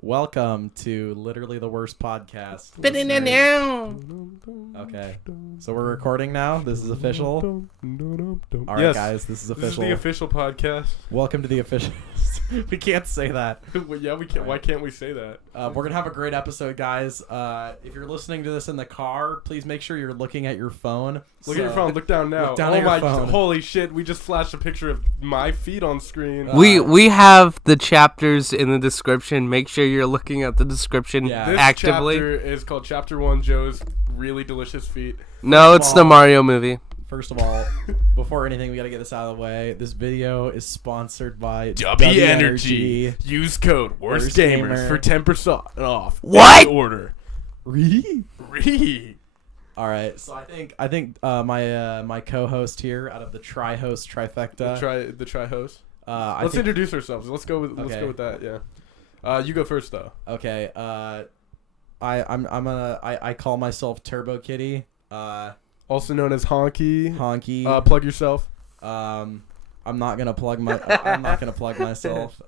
Welcome to literally the worst podcast. Okay, so we're recording now. This is official. All right, guys, this is official. This is the official podcast. Welcome to the official. We can't say that. Well, yeah, we can't. Why can't we say that? We're gonna have a great episode, guys. If you're listening to this in the car, please make sure you're looking at your phone. Look at your phone. Look down now. Look down at your phone. Holy shit! We just flashed a picture of my feet on screen. We have the chapters in the description. Make sure you're looking at the description This actively. chapter is called Chapter 1, Joe's Really Delicious Feet. No, it's the Mario movie. First of all, before anything, we gotta get this out of the way. This video is sponsored by W Energy. Use code Worst Gamers for 10% off. What? Order. Really? All right, so I think my co-host here out of the tri-host trifecta. The tri-host. Let's introduce ourselves. Let's go with that. Yeah. You go first though. Okay. I call myself Turbo Kitty. Also known as Honky. Plug yourself. I'm not gonna plug myself.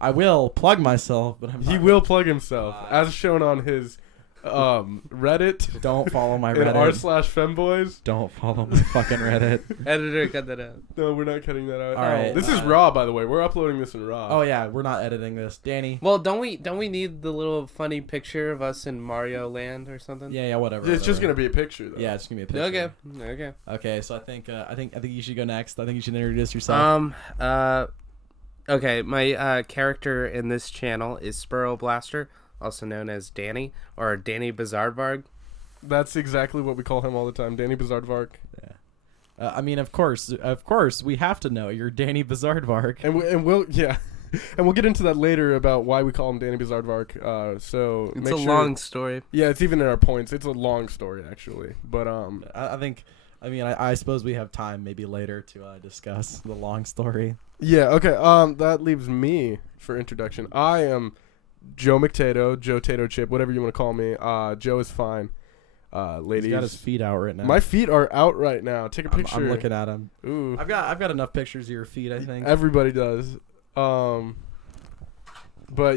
I will plug myself, but he will plug himself as shown on his Reddit. Don't follow my Reddit. r/femboys. Don't follow my fucking Reddit. Editor, cut that out. No, we're not cutting that out. All right. This is raw, by the way. We're uploading this in raw. Oh yeah, we're not editing this, Danny. Well, don't we need the little funny picture of us in Mario Land or something? Yeah, whatever. It's just gonna be a picture, though. Yeah, it's gonna be a picture. Okay. So I think you should go next. I think you should introduce yourself. Okay. My character in this channel is Spurl Blaster, also known as Danny or Danny Bizardvarg. That's exactly what we call him all the time, Danny Bizardvarg. Yeah. I mean, of course, we have to know you're Danny Bizardvarg. And we'll get into that later about why we call him Danny Bizardvarg. So it's a long story. Yeah, it's even in our points. It's a long story actually, but I suppose we have time maybe later to discuss the long story. Yeah. Okay. That leaves me for introduction. I am Joe McTato, Joe Tato Chip, whatever you want to call me. Joe is fine. Ladies, he's got his feet out right now. My feet are out right now. Take a picture. I'm looking at him. Ooh. I've got enough pictures of your feet, I think. Everybody does. But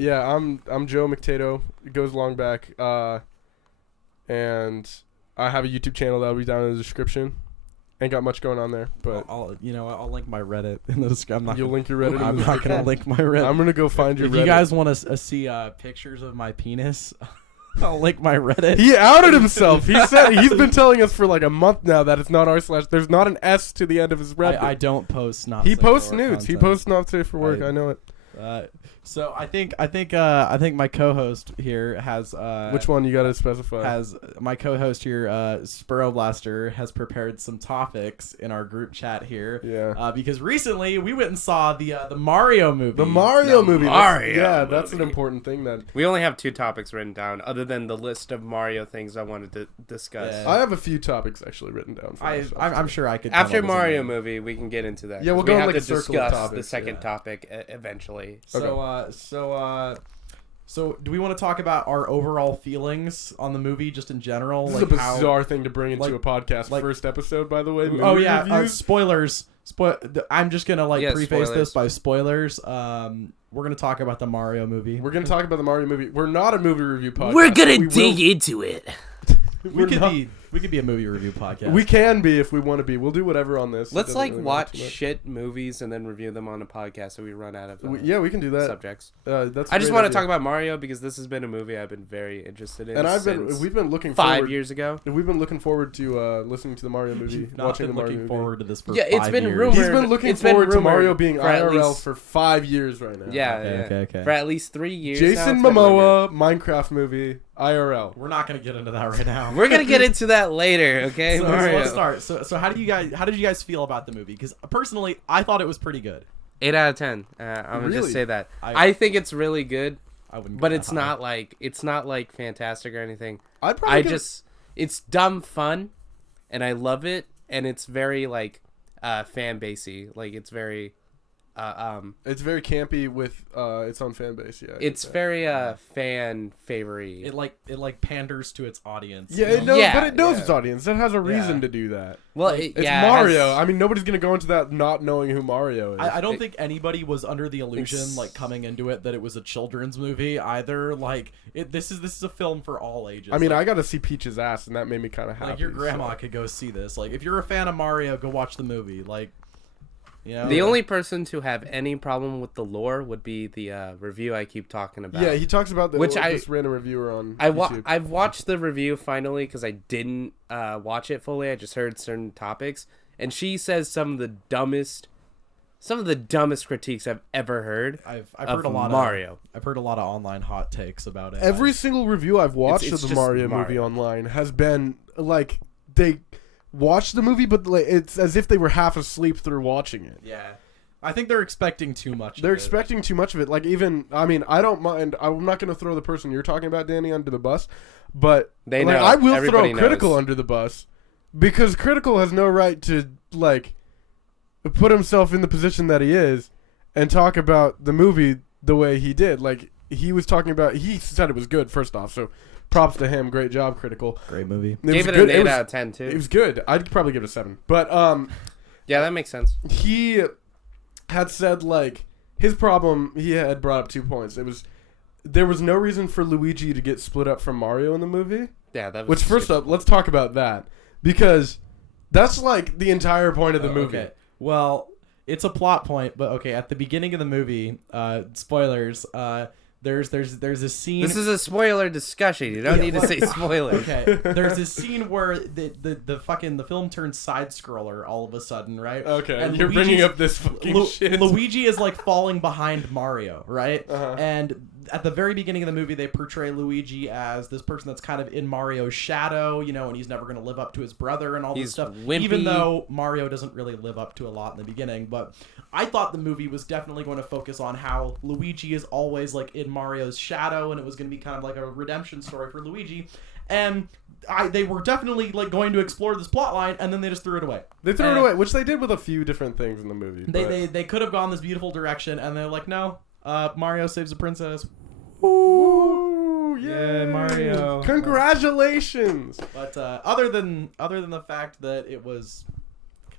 yeah, I'm Joe McTato. It goes long back. And I have a YouTube channel that'll be down in the description. Ain't got much going on there, but I'll link my Reddit in the description. You'll link your Reddit. I'm not gonna link my Reddit. I'm gonna go find your If Reddit. you guys want to see pictures of my penis, I'll link my Reddit. He outed himself. He said he's been telling us for like a month now that it's not / There's not an S to the end of his Reddit. I don't post not. He posts nudes. Content. He posts not safe for work. I know it. So I think my co-host here has which one you gotta specify? Has my co-host here, Spurl Blaster, has prepared some topics in our group chat here. Yeah. Because recently we went and saw the Mario movie. The Mario movie. Movie. That's an important thing. That we only have 2 topics written down, other than the list of Mario things I wanted to discuss. Yeah. I have a few topics actually written down. I'm sure I could. After Mario movie, we can get into that. Yeah, we'll go have like to a circle of discuss topics, the second topic eventually. So do we want to talk about our overall feelings on the movie, just in general? This is a bizarre thing to bring into a podcast. First episode, by the way. Spoilers. I'm just gonna preface spoilers. this by spoilers. We're gonna talk about the Mario movie. We're gonna talk about the Mario movie. We're not a movie review podcast. We're gonna dig into it. We could be a movie review podcast. We can be if we want to be. We'll do whatever on this. Let's watch shit movies and then review them on a podcast so we run out of we can do that. Subjects. That's I just want to talk about Mario because this has been a movie I've been very interested in. And we've been looking 5 years ago. We've been looking forward to listening to the Mario movie, watching the Mario movie. Forward to this for it's been rumored. He's been looking forward to Mario being IRL for 5 years right now. Yeah, okay. For at least 3 years. Jason Momoa Minecraft movie IRL. We're not gonna get into that right now. We're gonna get into that later, okay? So let's start. So how did you guys feel about the movie? Because personally, I thought it was pretty good. 8 out of 10. I'm gonna just say that. I think it's really good. But it's not like fantastic or anything. It's dumb fun, and I love it, and it's very fan basey. Like it's very It's very campy with its own fan base. Yeah, it's very fan favory. It like panders to its audience. Yeah, it knows, but it knows its audience. It has a reason to do that. Well, it's Mario. I mean, nobody's gonna go into that not knowing who Mario is. I don't think anybody was under the illusion like coming into it that it was a children's movie either. Like this is a film for all ages. I mean, I got to see Peach's ass, and that made me kind of happy. Like your grandma could go see this. Like if you're a fan of Mario, go watch the movie. Like. You know, the only person to have any problem with the lore would be the review I keep talking about. Yeah, he talks about this random reviewer on YouTube. I've watched the review finally because I didn't watch it fully. I just heard certain topics, and she says some of the dumbest critiques I've ever heard. I've heard a lot Mario. I've heard a lot of online hot takes about it. Every single review I've watched of the Mario movie online has been like they watch the movie, but it's as if they were half asleep through watching it. Yeah. I think they're expecting too much They're expecting too much of it. Like, even, I mean, I don't mind. I'm not going to throw the person you're talking about, Danny, under the bus. But they know. I will Everybody throw Critical under the bus. Because Critical has no right to, like, put himself in the position that he is and talk about the movie the way he did. Like, he was talking about, he said it was good, first off, so props to him. Great job, Critical. Great movie. Gave it an 8 out of 10, too. It was good. I'd probably give it a 7. But, yeah, that makes sense. He had said, like, his problem, he had brought up 2 points. There was no reason for Luigi to get split up from Mario in the movie. Yeah, that was Which, first up, let's talk about that. Because that's, like, the entire point of the movie. Okay. Well, it's a plot point, but okay, at the beginning of the movie, spoilers, there's a scene. This is a spoiler discussion. You don't need to say spoiler. Okay. There's a scene where the film turns side scroller all of a sudden, right? Okay. And you're bringing up this fucking shit. Luigi is like falling behind Mario, right? Uh-huh. And at the very beginning of the movie, they portray Luigi as this person that's kind of in Mario's shadow, you know, and he's never going to live up to his brother and all this stuff. Wimpy. Even though Mario doesn't really live up to a lot in the beginning. But I thought the movie was definitely going to focus on how Luigi is always like in Mario's shadow, and it was going to be kind of like a redemption story for Luigi. And they were definitely like going to explore this plot line, and then they just threw it away. They threw it away, which they did with a few different things in the movie. They could have gone this beautiful direction, and they're like, no, Mario saves the princess. Ooh, yeah, Mario! Congratulations! But other than the fact that it was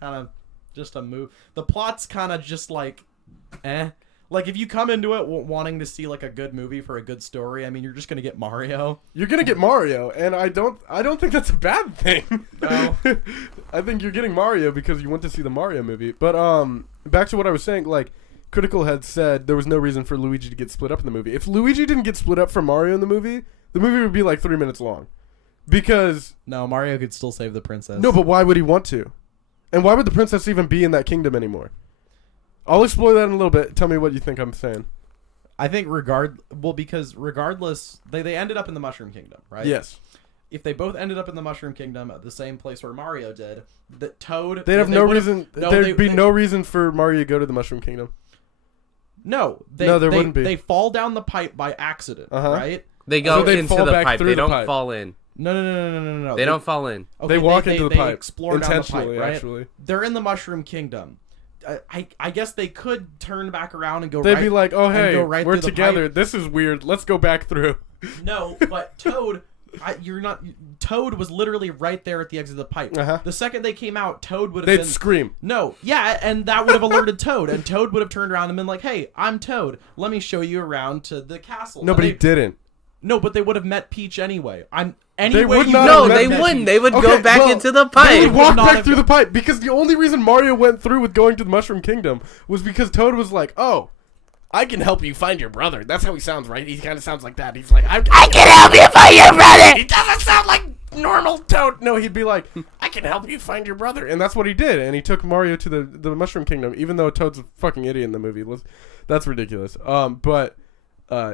kind of just a move, the plot's kind of just like, Like, if you come into it wanting to see like a good movie for a good story, I mean, you're just gonna get Mario. You're gonna get Mario, and I don't think that's a bad thing. No. I think you're getting Mario because you went to see the Mario movie. But back to what I was saying, like, Critical had said there was no reason for Luigi to get split up in the movie. If Luigi didn't get split up from Mario in the movie would be like 3 minutes long. Because no, Mario could still save the princess. No, but why would he want to? And why would the princess even be in that kingdom anymore? I'll explore that in a little bit. Tell me what you think I'm saying. I think because regardless, they ended up in the Mushroom Kingdom, right? Yes. If they both ended up in the Mushroom Kingdom at the same place where Mario did, that Toad... They'd have no reason... There'd be no reason for Mario to go to the Mushroom Kingdom. No. There wouldn't be. They fall down the pipe by accident, right? They go into the pipe. They don't fall in. No. They don't fall in. Okay, they walk into the pipe. Explore intentionally, down the pipe, right? Actually. They're in the Mushroom Kingdom. I guess they could turn back around and go They'd be like, oh, hey, we're together. Pipe. This is weird. Let's go back through. No, but Toad... Toad was literally right there at the exit of the pipe. The second they came out, Toad would have They'd scream. No, yeah, and that would have alerted Toad, and Toad would have turned around and been like, hey, I'm Toad. Let me show you around to the castle. No, but he didn't. No, but they would have met Peach anyway. They wouldn't. They would go back into the pipe. They would walk back through the pipe because the only reason Mario went through with going to the Mushroom Kingdom was because Toad was like, oh, I can help you find your brother. That's how he sounds, right? He kind of sounds like that. He's like, I can help you find your brother. He doesn't sound like normal Toad. No, he'd be like, I can help you find your brother. And that's what he did. And he took Mario to the Mushroom Kingdom, even though Toad's a fucking idiot in the movie. That's ridiculous. But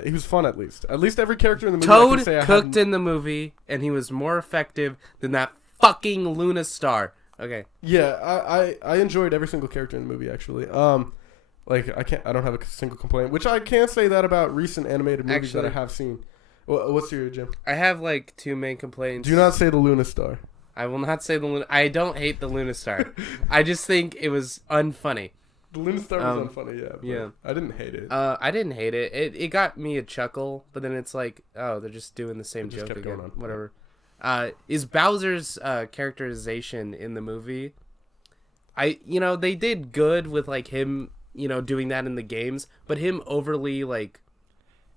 he was fun at least. At least every character in the movie. Toad cooked in the movie, and he was more effective than that fucking Luna Star. Okay. Yeah, I enjoyed every single character in the movie actually. Like, I don't have a single complaint, which I can't say that about recent animated movies that I have seen. What's your, Jim? I have, like, 2 main complaints. Do not say the Luna Star. I will not say the Luna... I don't hate the Luna Star. I just think it was unfunny. The Lone Star was unfunny, yeah. Yeah. I didn't hate it. I didn't hate it. It got me a chuckle, but then it's like, oh, they're just doing the same just joke kept again. going on. Whatever. Is Bowser's characterization in the movie? They did good with like him, doing that in the games, but him overly like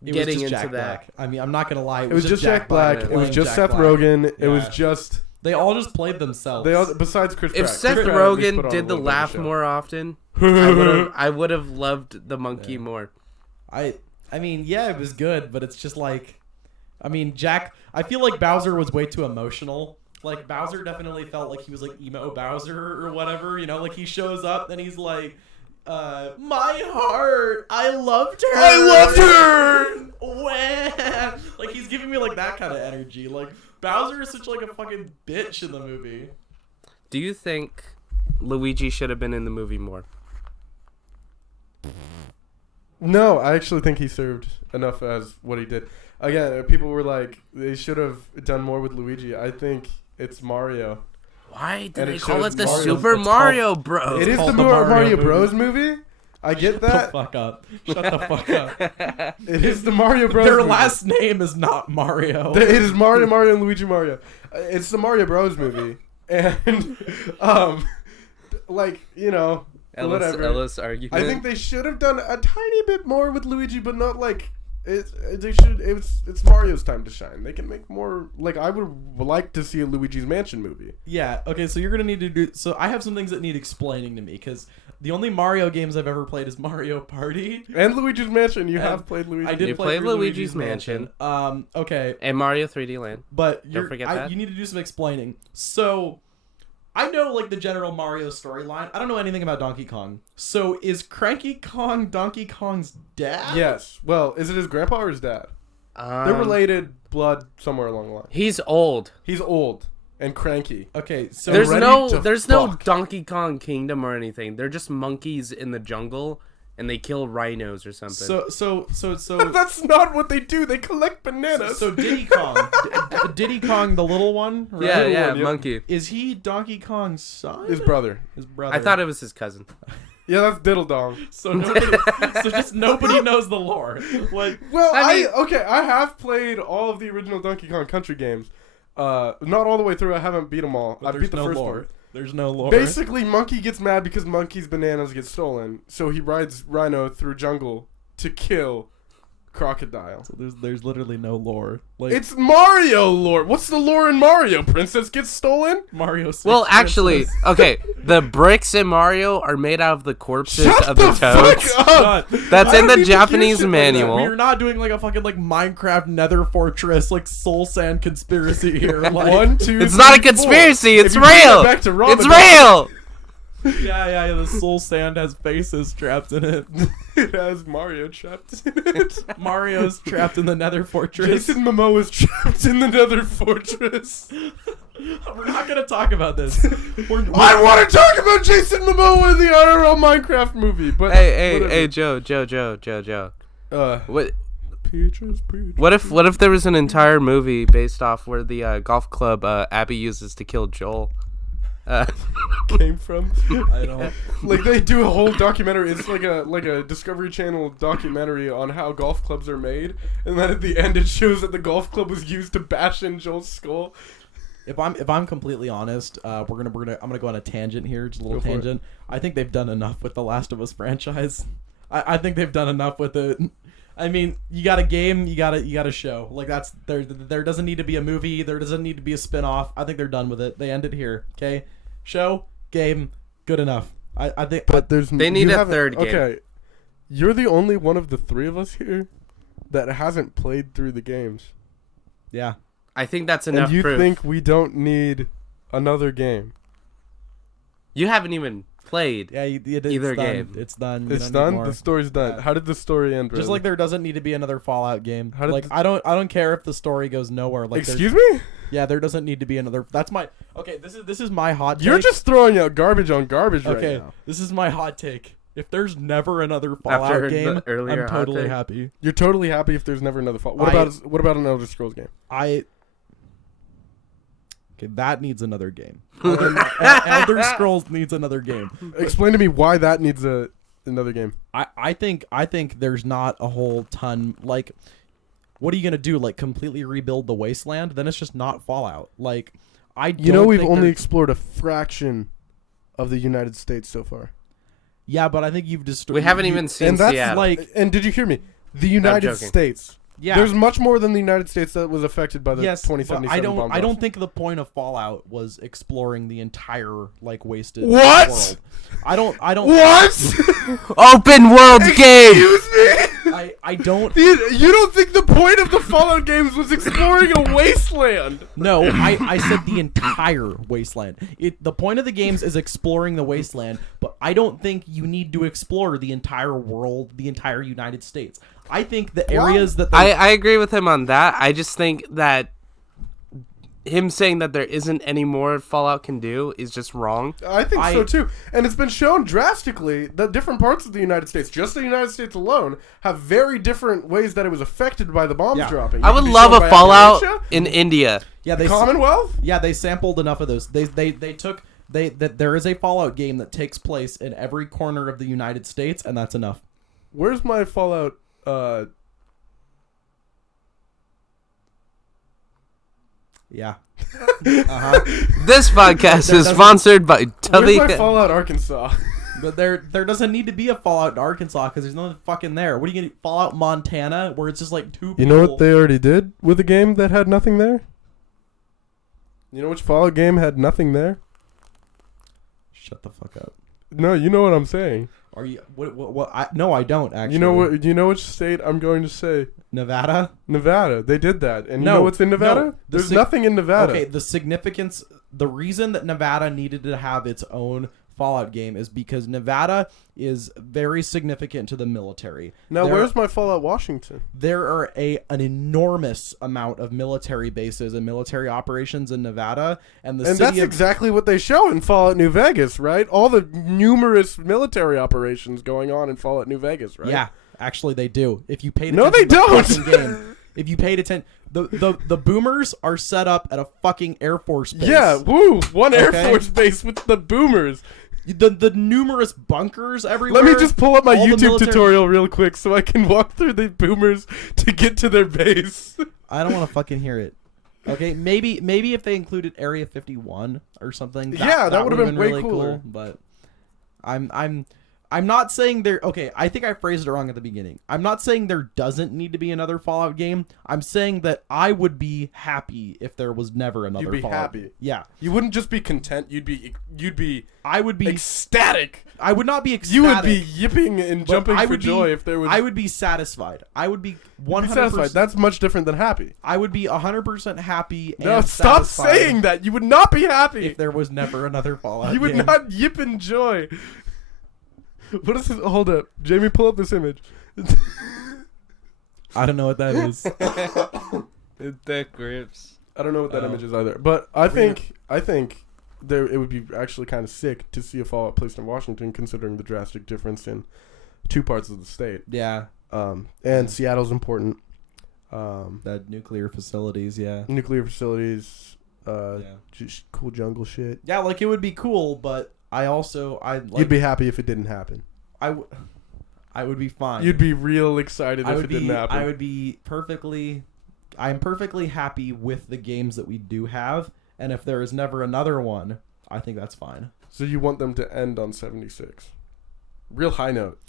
It getting was just into Jack that. Black. I mean, I'm not gonna lie. It was just Jack Black. It was playing just Jack Seth Black. Rogen. It was Yeah. just They all just played themselves. they all besides Chris Pratt. If Seth Chris Pratt at least put Rogen on a did the little bit of a laugh show. more often, I would have loved the monkey more. I mean, yeah, it was good, but it's just like, I mean, I feel like Bowser was way too emotional. Like, Bowser definitely felt like he was like emo Bowser or whatever, like he shows up and he's like, my heart, I loved her. I loved her. Wah. Like, he's giving me like that kind of energy. Like, Bowser is such like a fucking bitch in the movie. Do you think Luigi should have been in the movie more? No, I actually think he served enough as what he did. Again, people were like, they should have done more with Luigi. I think it's Mario. Why did And they it call shows it the Mario- Super it's Mario Bros? It is called the the Mario, Mario Bros. movie. I get Shut the that. fuck up. Shut the fuck up. It is the Mario Bros. Their movie. last name is not Mario. It is Mario, and Luigi Mario. It's the Mario Bros. Movie, and whatever. Ellis argument. I think they should have done a tiny bit more with Luigi, but not like they should. It's Mario's time to shine. They can make more. Like, I would like to see a Luigi's Mansion movie. Yeah, okay, so you're going to need to do... So I have some things that need explaining to me, because the only Mario games I've ever played is Mario Party. And Luigi's Mansion. You have played Luigi. I did You play played through Luigi's Mansion. Okay, And Mario 3D Land. but forget that. you need to do some explaining. So, I know, like, the general Mario storyline. I don't know anything about Donkey Kong. So, is Cranky Kong Donkey Kong's dad? Yes. Well, is it his grandpa or his dad? They're related blood somewhere along the line. He's old. He's old and cranky. Okay, so... There's ready no to fuck. Donkey Kong Kingdom or anything. They're just monkeys in the jungle, and they kill rhinos or something. So That's not what they do. They collect bananas. So Diddy Kong, Diddy Kong, the little one, right? yeah, Little yeah, one, yep. monkey. Is he Donkey Kong's son? His brother. His brother. I thought it was his cousin. Yeah, that's Diddle Dong. so. Just nobody knows the lore. Like, Well, I I have played all of the original Donkey Kong Country games. Not all the way through. I haven't beat them all. I there's beat the no first lore. one. There's no lore. Basically, Monkey gets mad because Monkey's bananas get stolen, so he rides Rhino through jungle to kill Crocodile. So there's literally no lore. Like, It's Mario lore. What's the lore in Mario? Princess gets stolen? Mario. Well, actually, okay, the bricks in Mario are made out of the corpses Shut of the the toads. fuck up! That's I in don't the even Japanese give shit like that. manual. We're not doing like a fucking like Minecraft Nether Fortress like Soul Sand conspiracy here. Like, 1, 2, It's not a 3, 4. conspiracy. If It's you bring it real. back to It's Ramadan, real. yeah. The Soul Sand has faces trapped in it. It has Mario trapped in it. Mario's trapped in the Nether Fortress. Jason Momoa is trapped in the Nether Fortress. We're not gonna talk about this. I want to talk about Jason Momoa in the IRL Minecraft movie, but Hey, Joe. What? Peaches. What if there was an entire movie based off where the golf club Abby uses to kill Joel? Came from? I don't. Like, they do a whole documentary. It's like a Discovery Channel documentary on how golf clubs are made, and then at the end it shows that the golf club was used to bash in Joel's skull. If I'm completely honest, I'm gonna go on a tangent here, just a little Go for it. tangent. I think they've done enough with the Last of Us franchise. I think they've done enough with it. I mean, you got a game, you got a show. Like, that's there doesn't need to be a movie, there doesn't need to be a spin-off. I think they're done with it. They ended here. Okay, show, game, good enough. I think. But They need a third game. Okay, you're the only one of the three of us here that hasn't played through the games. Yeah. I think that's enough And you proof. think we don't need another game? You haven't even played. Yeah, it's Either done. game. It's done. You It's don't need done. more. The story's done. Yeah. How did the story end? Just Bradley? like there doesn't need to be another Fallout game. How did Like, the- I don't care if the story goes nowhere. Like, Excuse me? Yeah, there doesn't need to be another. That's my. Okay, this is my hot take. You're just throwing out garbage on garbage okay. right now. This is my hot take. If there's never another Fallout After the game, earlier I'm hot totally take. happy. You're totally happy if there's never another fall. What about an Elder Scrolls game? Okay, that needs another game. Elder Scrolls needs another game. Explain to me why that needs a another game. I think there's not a whole ton. Like, what are you gonna do? Like, completely rebuild the wasteland? Then it's just not Fallout. Like, We've only explored a fraction of the United States so far. Yeah, but I think you've destroyed. We haven't even seen And that's Seattle. like. And did you hear me? The United joking. States. Yeah. There's much more than the United States that was affected by the Yes, 2077 but bomb I don't blast. think the point of Fallout was exploring the entire like wasted What? world. I don't. What? Open world game. Excuse me? I don't. You don't think the point of the Fallout games was exploring a wasteland? No, I said the entire wasteland. The point of the games is exploring the wasteland, but I don't think you need to explore the entire world, the entire United States. I think the areas that I agree with him on that. I just think that him saying that there isn't any more Fallout can do is just wrong. I think so too. And it's been shown drastically that different parts of the United States, just the United States alone, have very different ways that it was affected by the bombs dropping. I It would can be love shown a by Fallout Appalachia, in India. yeah the Commonwealth. Yeah, they sampled enough of those. They took that there is a Fallout game that takes place in every corner of the United States, and that's enough. Where's my Fallout? Yeah. This podcast is doesn't- sponsored by Where's my W. Fallout Arkansas? But there doesn't need to be a Fallout in Arkansas because there's nothing fucking there. What are you gonna Fallout Montana where it's just like two people? You know what they already did with a game that had nothing there? You know which Fallout game had nothing there? Shut the fuck up. No, you know what I'm saying. Are you what no, I don't actually. You know what? You know which state I'm going to say? Nevada? Nevada. They did that. And you No, know what's in Nevada? no. There's nothing in Nevada. Okay, the reason that Nevada needed to have its own Fallout game is because Nevada is very significant to the military. Now, There- where's my Fallout Washington? There are an enormous amount of military bases and military operations in Nevada, and And that's exactly what they show in Fallout New Vegas, right? All the numerous military operations going on in Fallout New Vegas, right? Yeah, actually they do. If you paid No, attention they to the don't. fucking game, if you paid attention, the boomers are set up at a fucking Air Force base. Yeah, woo! One Air Okay. Force base with the boomers. The numerous bunkers everywhere. Let me just pull up my all the YouTube military- tutorial real quick so I can walk through the boomers to get to their base. I don't want to fucking hear it. Okay, maybe if they included Area 51 or something. Yeah, that would've been way really cooler. cool. But I'm not saying there. Okay, I think I phrased it wrong at the beginning. I'm not saying there doesn't need to be another Fallout game. I'm saying that I would be happy if there was never another. You'd be Fallout. happy. Yeah, You wouldn't just be content. You'd be I would be. ecstatic. I would not be ecstatic. You would be yipping and but jumping I for would joy be, if there was. I would be satisfied. I would be 100%. satisfied. That's much different than happy. I would be 100% happy. No, and stop satisfied saying that. You would not be happy. if there was never another Fallout. You would game. not yip in joy. What is this? Hold up, Jamie. Pull up this image. I don't know what that is. That grips. I don't know what that Oh. image is either, but I think there it would be actually kind of sick to see a Fallout placed in Washington, considering the drastic difference in two parts of the state. Yeah, And Seattle's important. the nuclear facilities. Yeah, Nuclear facilities. yeah, Just cool jungle shit. yeah. Like it would be cool, but I You'd be happy if it didn't happen. I would be fine. You'd be real excited I if would it didn't happen. I would be perfectly. I'm perfectly happy with the games that we do have, and if there is never another one, I think that's fine. So you want them to end on 76? Real high note.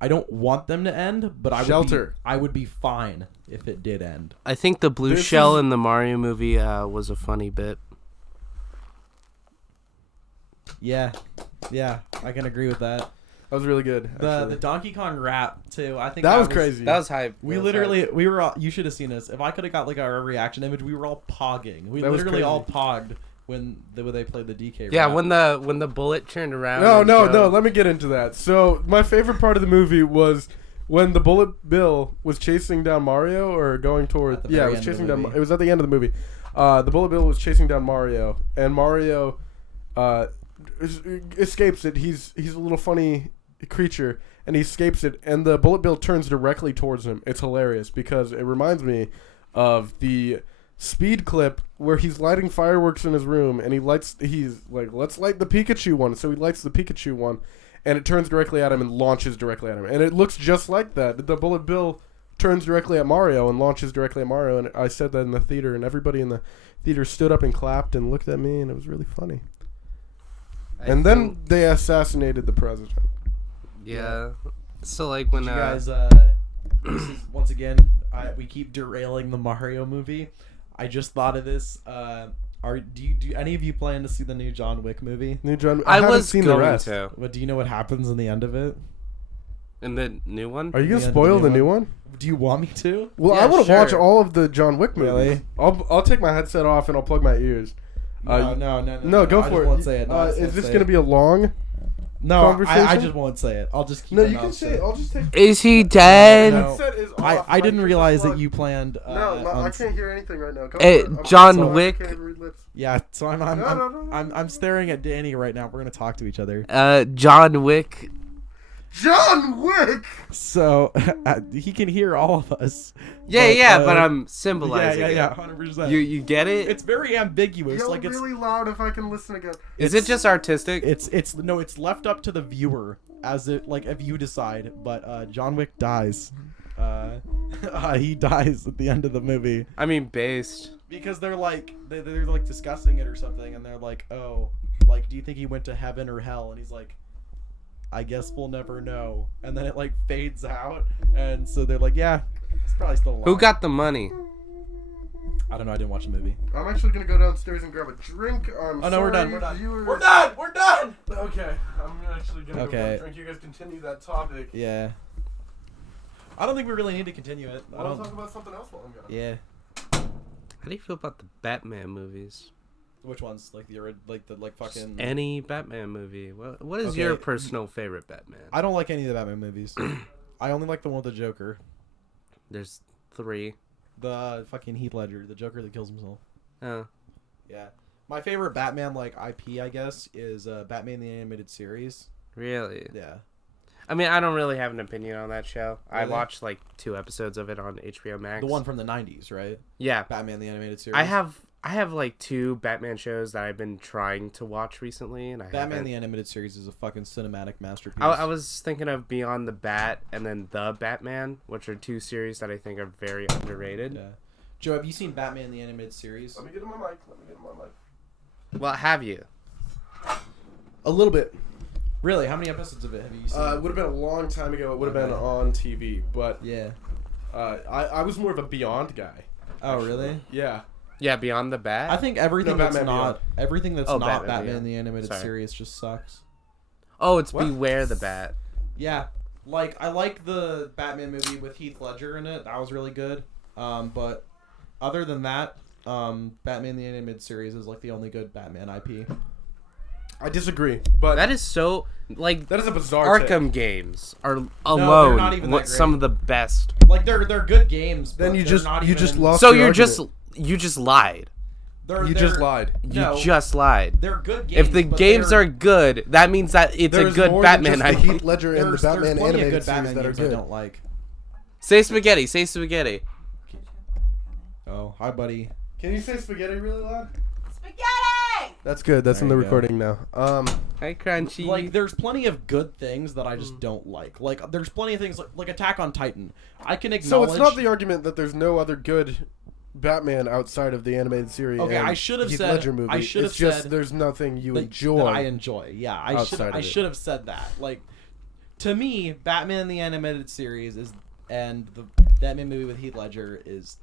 I don't want them to end, but Shelter. I would be fine if it did end. I think the blue This shell is- in the Mario movie was a funny bit. Yeah, I can agree with that. That was really good. The actually. Donkey Kong rap too. I think that was crazy. That was hype. We literally, we were all, you should have seen us. If I could have got like our reaction image, we were all pogging. We That was literally all crazy. pogged when they played the DK Yeah, rap. when the bullet turned around. No, and no, Joe- no. Let me get into that. So my favorite part of the movie was when the Bullet Bill was chasing down Mario, or going toward. At the Yeah, very it was end of chasing the down. movie. It was at the end of the movie. The Bullet Bill was chasing down Mario, and Mario escapes it. He's a little funny creature, and he escapes it, and the Bullet Bill turns directly towards him. It's hilarious because it reminds me of the Speed clip where he's lighting fireworks in his room, and he's like, let's light the Pikachu one. So he lights the Pikachu one, and it turns directly at him and launches directly at him. And it looks just like that. The bullet bill turns directly at Mario and launches directly at Mario. And I said that in the theater, and everybody in the theater stood up and clapped and looked at me, and it was really funny. And then they assassinated the president. Yeah. So like when you guys, this is, once again, we keep derailing the Mario movie. I just thought of this. Do any of you plan to see the new John Wick movie? I haven't was seen going the rest. to. But do you know what happens in the end of it? In the new one? Are you gonna spoil the new one? Do you want me to? Well, Yeah, I want to sure. watch all of the John Wick movies. Really? I'll take my headset off and I'll plug my ears. No, Go I for just it. won't say it. No, I just Is won't this say gonna it. be a long? No, conversation? I just won't say it. I'll just keep No, my you can mouth say it. shut. I'll just take. Is he dead? No. Headset is I off. didn't My ears realize are that plugged. you planned. I can't hear anything right now. Go Hey, for it. John sorry, Wick. I can't read lips. Yeah, so No. I'm staring at Danny right now. We're gonna talk to each other. John Wick. John Wick. So he can hear all of us. Yeah, but, but I'm symbolizing yeah, it. 100%. You get it? It's very ambiguous. Yell Like it's really loud if I can listen again. Is it just artistic? it's left up to the viewer as it like if you decide. But John Wick dies. He dies at the end of the movie I mean, based. because they're like discussing it or something, and they're like, oh, like do you think he went to heaven or hell? And he's like, I guess we'll never know. And then it like fades out, and so they're like, yeah, it's probably still alive. Who got the money? I don't know. I didn't watch the movie. I'm actually gonna go downstairs and grab a drink. Oh no, we're done. We're done. Viewers. We're done. We're done. Okay, I'm actually gonna go Okay. grab a drink. You guys continue that topic. Yeah. I don't think we really need to continue it. I I'll don't. talk about something else while I'm gone. Yeah. How do you feel about the Batman movies? Which ones? Like the fucking. Any Batman movie. What is Okay. your personal favorite Batman? I don't like any of the Batman movies. I only like the one with the Joker. There's 3. The fucking Heath Ledger, the Joker that kills himself. Oh. Yeah. My favorite Batman like IP, I guess, is Batman the Animated Series. Really? Yeah. I mean, I don't really have an opinion on that show. I Really? watched like 2 episodes of it on HBO Max. The one from the 90s, right? Yeah. Batman the Animated Series. I have like 2 Batman shows that I've been trying to watch recently, and Batman haven't. the Animated Series is a fucking cinematic masterpiece. I was thinking of Beyond the Bat and then The Batman, which are 2 series that I think are very underrated. Yeah. Joe, have you seen Batman the Animated Series? Let me get in my mic. Well, have you? A little bit. Really? How many episodes of it have you seen? It would have been a long time ago. It would have been Okay. on TV, but Yeah. I was more of a Beyond guy. Oh, really? Yeah. Yeah, Beyond the Bat. I think everything No, that's Batman not everything that's Oh, not Batman Batman Beyond. the Animated Sorry. Series just sucks. Oh, it's What? Beware the Bat. Yeah. Like I like the Batman movie with Heath Ledger in it. That was really good. But other than that, Batman the Animated Series is like the only good Batman IP. I disagree, but That is so like that is a bizarre take. Arkham games are they're alone not even that some great. of the best. Like they're good games. Then but you they're just not you even, just lost. So your you argument. just lied. You just lied. No, You just lied. they're good games. If the but games they're- are good, that means that it's There's a good more Batman than just the IP. Heath Ledger and the there's Batman plenty of animated good series Batman that are games I good. don't like. Say spaghetti. Say spaghetti. Oh, hi, buddy. Can you say spaghetti really loud? Spaghetti! That's good. That's There in the you go. recording now. Hi, Crunchy. Like, there's plenty of good things that I just don't like. Like, there's plenty of things like Attack on Titan. I can So acknowledge. it's not the argument that there's no other good Batman outside of the animated series. Okay, and I should have Heath said- Ledger movie. I should have It's just said there's nothing you that enjoy. I enjoy. Yeah, I outside of it. should have said that. Like, to me, Batman the Animated Series is and the Batman movie with Heath Ledger is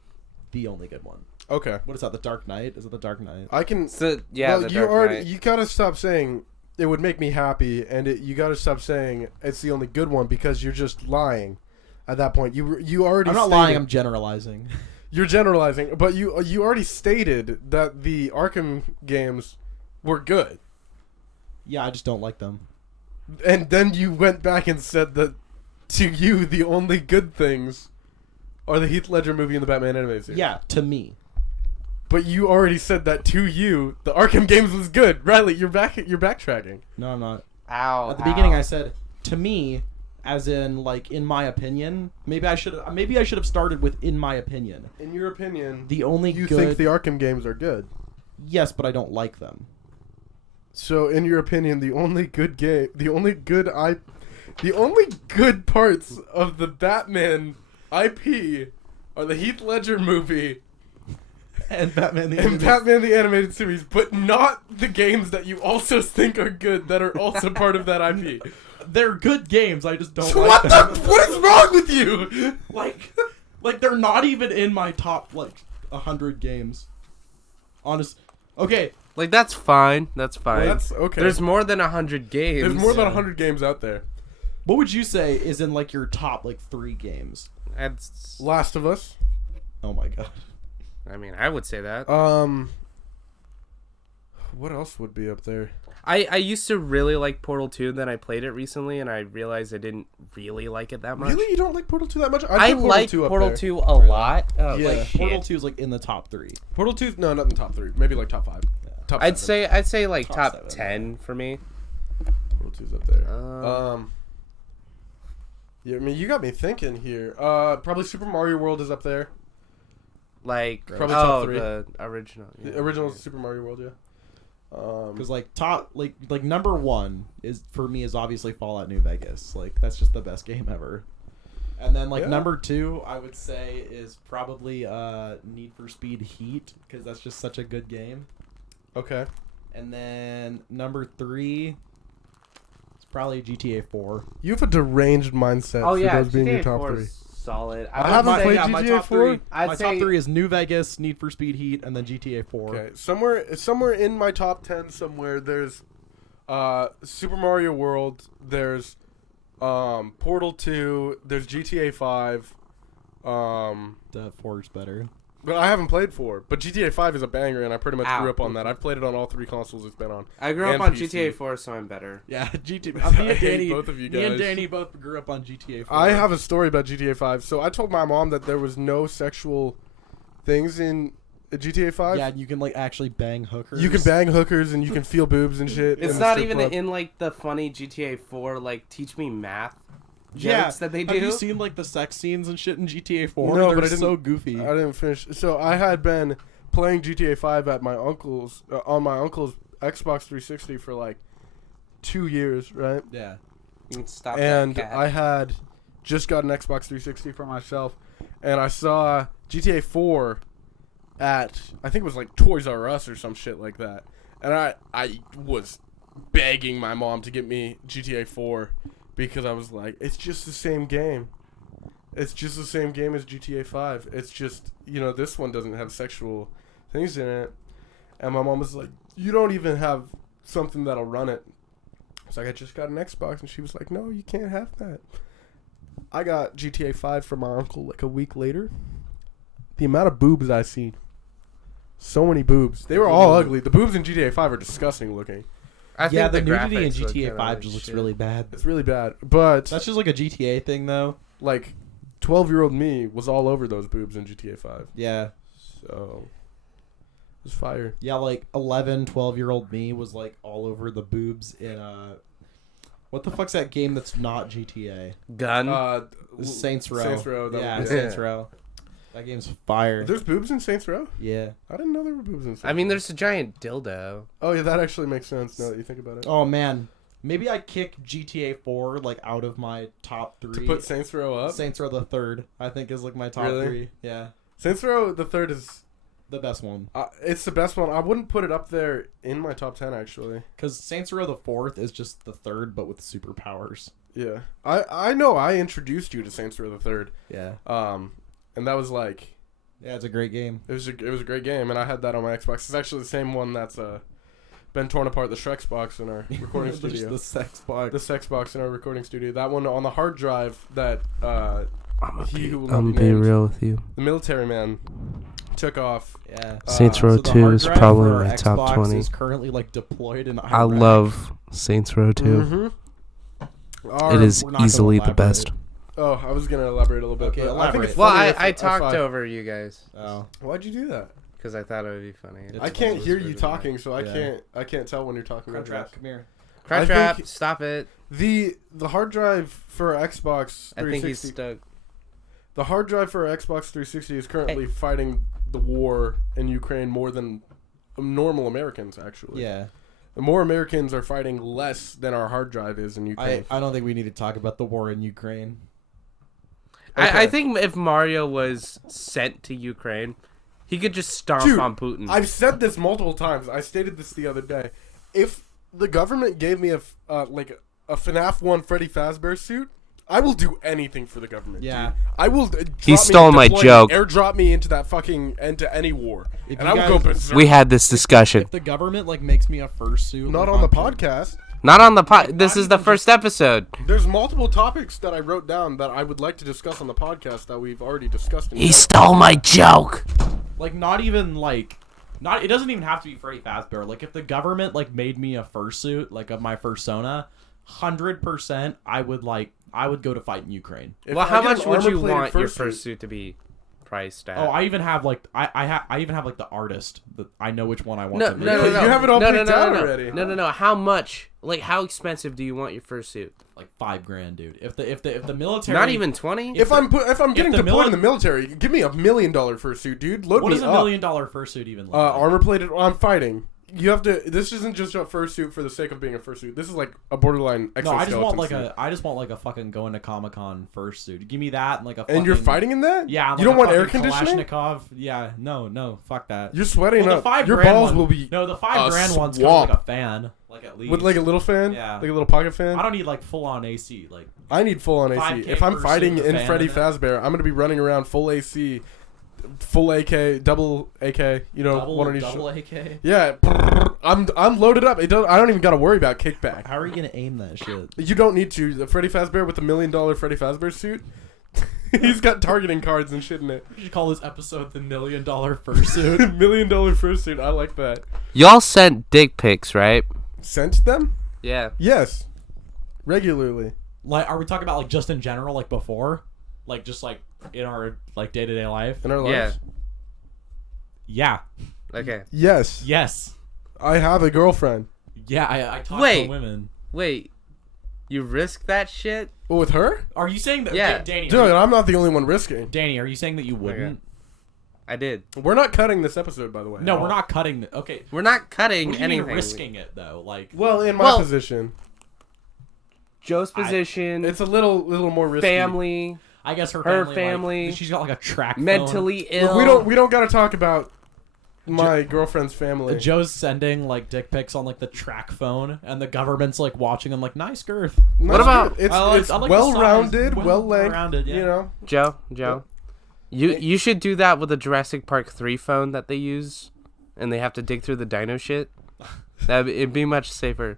the only good one. Okay, What is that? The Dark Knight? Is it the Dark Knight? I can. So, yeah, well, the you Dark already Knight. you gotta stop saying it would make me happy, and you gotta stop saying it's the only good one because you're just lying. At that point, you already. I'm not stated, lying. I'm generalizing. You're generalizing, but you already stated that the Arkham games were good, Yeah, I just don't like them. and then you went back and said that to you the only good things are the Heath Ledger movie and the Batman animated series. Yeah, to me. But you already said that to you the Arkham games was good. Riley, you're backtracking. No, I'm not. Ow. At the beginning, I said to me, as in like in my opinion. Maybe I should have started with in my opinion. In your opinion, The only you good. think the Arkham games are good. Yes, but I don't like them. So, in your opinion, the only good parts of the Batman IP are the Heath Ledger movie And Batman the and Batman the Animated Series, but not the games that you also think are good that are also part of that IP. They're good games. I just don't What like them. what is wrong with you? Like they're not even in my top 100 games. Honest. Okay. Like, that's fine. That's fine. Well, that's okay. There's more than 100 games. There's more than 100 games out there. What would you say is in your top 3 games? That's, Last of Us. Oh my god. I mean, I would say that. What else would be up there? I used to really like Portal 2, then I played it recently, and I realized I didn't really like it that much. Really? You don't like Portal 2 that much? I like Portal 2 a lot. Oh, Yeah. like, Portal shit. 2 is in the top 3. Portal 2, no, not in the top 3. Maybe top 5. Yeah. Top I'd 7. say like Top top 7, 10 for me. Portal 2's up there. Um, Yeah, I mean, you got me thinking here. Probably Super Mario World is up there. Like, Probably top 3. the original. Yeah. The original Super Mario World, yeah. Because top number 1 is for me is obviously Fallout New Vegas. That's just the best game ever. And then Yeah. number 2 I would say is probably Need for Speed Heat, because that's just such a good game. Okay. And then number 3 is probably GTA 4. You have a deranged mindset Oh for yeah, those being your GTA top 4 3. is solid. I haven't played my GTA top 4. 3. I'd My say- top 3 is New Vegas, Need for Speed Heat, and then GTA 4. Okay, somewhere in my top 10 somewhere there's Super Mario World, there's Portal 2, there's GTA 5. The 4 is better. But I haven't played 4, but GTA 5 is a banger and I pretty much Ow. grew up on that. I've played it on all 3 consoles it's been on. I grew up and on PC. GTA 4, so I'm better. Yeah, GTA. I Me and hate Danny, both of you Me and guys. Danny both grew up on GTA 4. I have a story about GTA 5. So I told my mom that there was no sexual things in GTA 5. Yeah, you can actually bang hookers. You can bang hookers and you can feel boobs and shit. It's in the not strip even club. in the funny GTA 4 teach me math jokes Yeah, that they do. Have you seen the sex scenes and shit in GTA 4? No, They're but I didn't- so goofy. I didn't finish. So I had been playing GTA 5 at my uncle's on my uncle's Xbox 360 for 2 years, right? Yeah. Stop And that cat. I had just got an Xbox 360 for myself, and I saw GTA 4 at I think it was Toys R Us or some shit like that, and I was begging my mom to get me GTA 4 because I was like, it's just the same game. It's just the same game as GTA 5. It's just, this one doesn't have sexual things in it. And my mom was like, you don't even have something that'll run it. I was like, I just got an Xbox. And she was like, no, you can't have that. I got GTA 5 from my uncle a week later. The amount of boobs I seen. So many boobs. They were all ugly. The boobs in GTA 5 are disgusting looking. I Yeah, think the nudity in graphics look GTA kinda 5 like just looks shit. really bad. It's really bad. But That's just a GTA thing, though. 12-year-old me was all over those boobs in GTA 5. Yeah. So it was fire. Yeah, 11, 12-year-old me was, all over the boobs in, what the fuck's that game that's not GTA? Gun. Saints Row. Saints Row. Yeah, was- Saints Row. That game's fire. There's boobs in Saints Row? Yeah. I didn't know there were boobs in Saints I mean, Row. there's a giant dildo. Oh, yeah, that actually makes sense now that you think about it. Oh, man. Maybe I kick GTA 4, out of my top 3. To put Saints Row up? Saints Row the Third, I think, is, my top Really? 3. Yeah. Saints Row the third is... The best one. it's the best one. I wouldn't put it up there in my top 10, actually. Because Saints Row the Fourth is just the third, but with superpowers. Yeah. I know I introduced you to Saints Row the third. Yeah. And that was Yeah, it's a great game. it was a great game, and I had that on my Xbox. It's actually the same one that's been torn apart, the Shrek's box in our recording studio. The sex box. The sex box in our recording studio. That one on the hard drive that he who will I'm not be be named, real with you. the military man, took off. Yeah. Saints So Row So the 2 hard is drive probably for our my top Xbox 20. is currently deployed in Iraq. I love Saints Row 2. Mm-hmm. It is we're not gonna easily the elaborate. best. Oh, I was gonna elaborate a little bit. Okay, but I think elaborate. it's Well, funny I if talked over you guys Oh. Why'd you do that? because I thought it would be funny. It's I can't funny. hear you talking, so Yeah. I can't tell when you're talking Crunchwrap, about come here. Crunch I Trap, think- stop it. the hard drive for Xbox 360. I think he's stuck. The hard drive for Xbox 360 is currently fighting the war in Ukraine more than normal Americans, actually. Yeah. More Americans are fighting less than our hard drive is in Ukraine. I don't think we need to talk about the war in Ukraine. I think if Mario was sent to Ukraine, he could just stomp Dude, on Putin. I've said this multiple times. I stated this the other day. If the government gave me a FNAF 1 Freddy Fazbear suit, I will do anything for the government. Yeah. Dude. I will. He stole my joke. Airdrop me into any war, If and you I will go guys- berserk. We had this discussion. If the government like makes me a fursuit, Not like, on the I'm- podcast. Not on the pod. This Not is the even first episode. There's multiple topics that I wrote down that I would like to discuss on the podcast that we've already discussed. He stole my joke. Like not even like, not. It doesn't even have to be Freddy Fazbear. Like if the government like made me a fursuit like of my fursona, 100%, I would go to fight in Ukraine. If Well, I how get an much would you armor-plated want your fursuit- fursuit to be priced at? Oh, I even have like I even have like the artist that I know which one I want. No, to no, make. no, no. You have it all no, picked no, no, out no, already. No. How much? Like, how expensive do you want your fursuit? Like $5,000, dude. If the military, Not even 20. If I'm getting the deployed in the mili- military, give me $1 million fursuit, dude. Load what me does a up. $1 million fursuit even look like? Armor plated. I'm fighting. You have to. This isn't just a fursuit for the sake of being a fursuit. This is like a borderline No, exoskeleton. I just want like a fucking going to Comic-Con fursuit. Give me that and like a. And fucking, you're fighting in that? Yeah. And You like don't a want air fucking conditioning? Kalashnikov. Yeah. No. Fuck that. You're sweating Well, up. the $5,000 Your balls one, will be No, the $5,000 one's kind swamp. of like a fan, like at least. with like a little fan. Yeah. Like a little pocket fan. I don't need like full on AC. Like I need full on AC. 5K If I'm fursuit fighting with a in fan Freddy in it. Fazbear, I'm gonna be running around full AC, full AK, double AK. You know, one on each. double AK. Yeah, I'm loaded up. I don't even gotta worry about kickback. How are you gonna aim that shit? You don't need to. The Freddy Fazbear with the $1 million Freddy Fazbear suit. He's got targeting cards and shit in it. We should call this episode the $1 million fursuit. $1 million fursuit. I like that. Y'all sent dick pics, right? Sent them? Yeah. Yes. Regularly. Like, are we talking about like just in general, like before, like just like in our like day-to-day life? In our Yeah. lives? Yeah. Okay. Yes. Yes. I have a girlfriend. Yeah. I talk Wait. to women. Wait. You risk that shit? Well, with her? Are you saying that? Yeah. Danny. Dude, I'm not the only one risking. Danny, are you saying that you wouldn't? I did. We're not cutting this episode, by the way. No, we're not cutting. Okay. We're not cutting What do you mean anything. risking it though? Like, Well, in my Well- position, Joe's position, it's a little more risky. family, I guess her Her family. family, like, she's got like a track phone. mentally ill. Look, we don't gotta talk about my girlfriend's family. Joe's sending like dick pics on like the track phone, and the government's like watching them like nice girth. What about- it's I like it's the size. well-rounded, well-length, Well-rounded, yeah. you know. Joe. You should do that with the Jurassic Park 3 phone that they use, and they have to dig through the dino shit. It'd be much safer.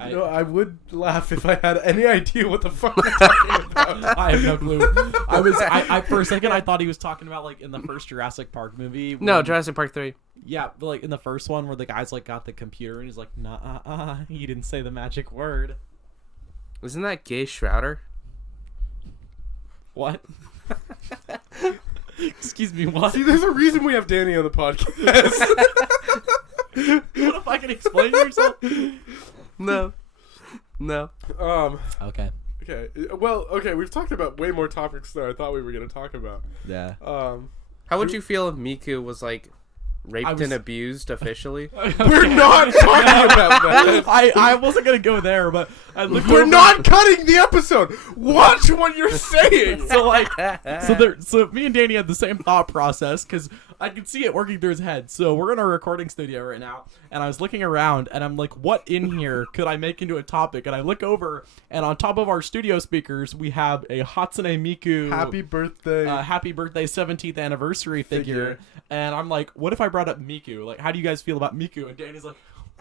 You know, I would laugh if I had any idea what the fuck we're talking about. I have no clue. I for a second I thought he was talking about like in the first Jurassic Park movie. No, when- Jurassic Park 3. Yeah, but like in the first one where the guy's like got the computer and he's like, nah, he didn't say the magic word. Isn't that Gay Shrouder? What? Excuse me, what? See, there's a reason we have Danny on the podcast. What if I can explain yourself? No. Okay. Okay. Well, okay. We've talked about way more topics than I thought we were gonna talk about. Yeah. How would you feel if Miku was like raped I was- and abused officially? We're not talking about that. I wasn't gonna go there, but I looked We're over- not cutting the episode. Watch what you're saying. So like, so me and Danny had the same thought process because I could see it working through his head. So we're in our recording studio right now, and I was looking around, and I'm like, what in here could I make into a topic? And I look over, and on top of our studio speakers, we have a Hatsune Miku Happy birthday. happy birthday 17th anniversary figure. And I'm like, what if I brought up Miku? Like, how do you guys feel about Miku? And Danny's like,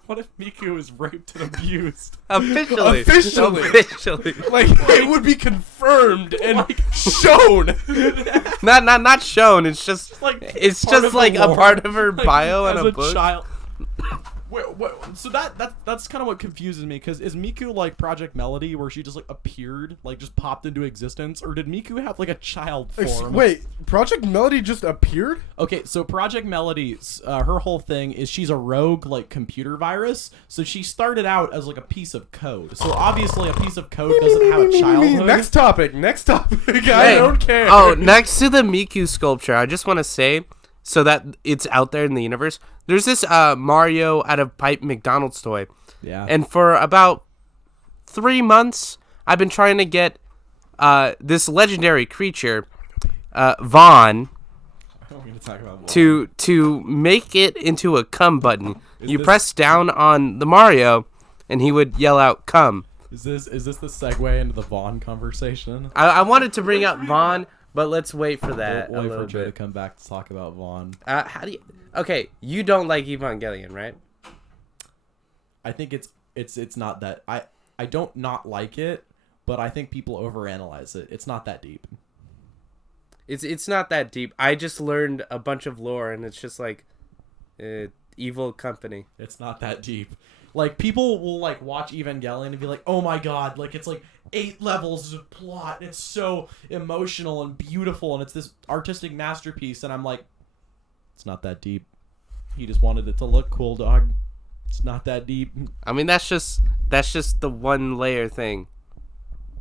what if Miku is raped and abused? Officially. Officially. Like it would be confirmed and shown. Not shown. It's just Like, it's part of just the like a lore. part of her Like, bio as and a a book. child. Wait, so that's kind of what confuses me, because is Miku like Project Melody, where she just like appeared, like just popped into existence, or did Miku have like a child form? Wait, Project Melody just appeared? Okay, so Project Melody, her whole thing is she's a rogue like computer virus. So she started out as like a piece of code. So obviously a piece of code doesn't have a childhood. Next topic. I Hey, don't care. Oh, next to the Miku sculpture, I just want to say, so that it's out there in the universe. There's this Mario out of pipe McDonald's toy. Yeah. And for about 3 months, I've been trying to get this legendary creature, Vaughn, I'm gonna talk about to make it into a come button. You this- press down on the Mario, and he would yell out "come." Is this the segue into the Vaughn conversation? I wanted to bring up Vaughn, but let's wait for that We'll a wait little for Joe to bit. come back to talk about Vaughn. How do you? Okay, you don't like Evangelion, right? I think it's not that I don't not like it, but I think people overanalyze it. It's not that deep. It's not that deep. I just learned a bunch of lore, and it's just like evil company. It's not that deep. Like, people will like watch Evangelion and be like, "Oh my god!" Like, it's like 8 levels of plot. And it's so emotional and beautiful, and it's this artistic masterpiece. And I'm like, it's not that deep. He just wanted it to look cool, dog. It's not that deep. I mean, that's just the one layer thing.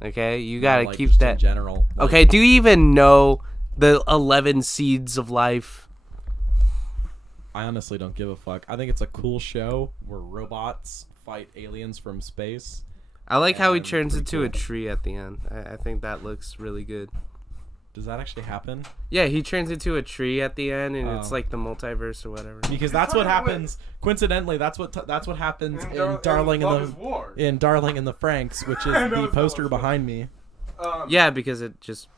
Okay, you gotta Like, keep just that. in general. Like, Okay, do you even know the 11 seeds of life? I honestly don't give a fuck. I think it's a cool show where robots fight aliens from space. I like how he And turns pretty into a cool. tree at the end. I think that looks really good. Does that actually happen? Yeah, he turns into a tree at the end, and it's Oh. like the multiverse or whatever. Because that's what happens. Coincidentally, that's what happens in Darling in Darling in the Franxx, which is I know the it's Love poster is War. behind me. Yeah, because it just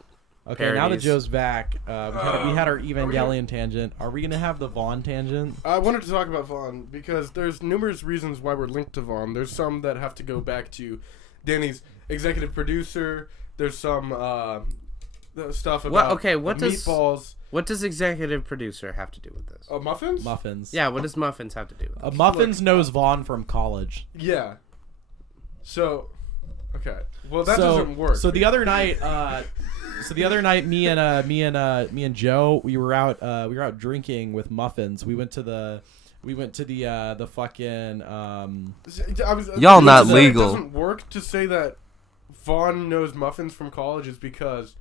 Okay, now that Parodies. Joe's back, we had our Evangelion tangent. Are we gonna have the Vaughn tangent? I wanted to talk about Vaughn because there's numerous reasons why we're linked to Vaughn. There's some that have to go back to Danny's executive producer. There's some stuff about what does- meatballs. what does executive producer have to do with this? Muffins? Muffins. Yeah, what does muffins have to do with it? Muffins knows Vaughn from college. Yeah. So, okay. Well, that doesn't work. So the other night, me and Joe, we were out drinking with Muffins. We went to the fucking Y'all not It legal. doesn't work to say that Vaughn knows Muffins from college is because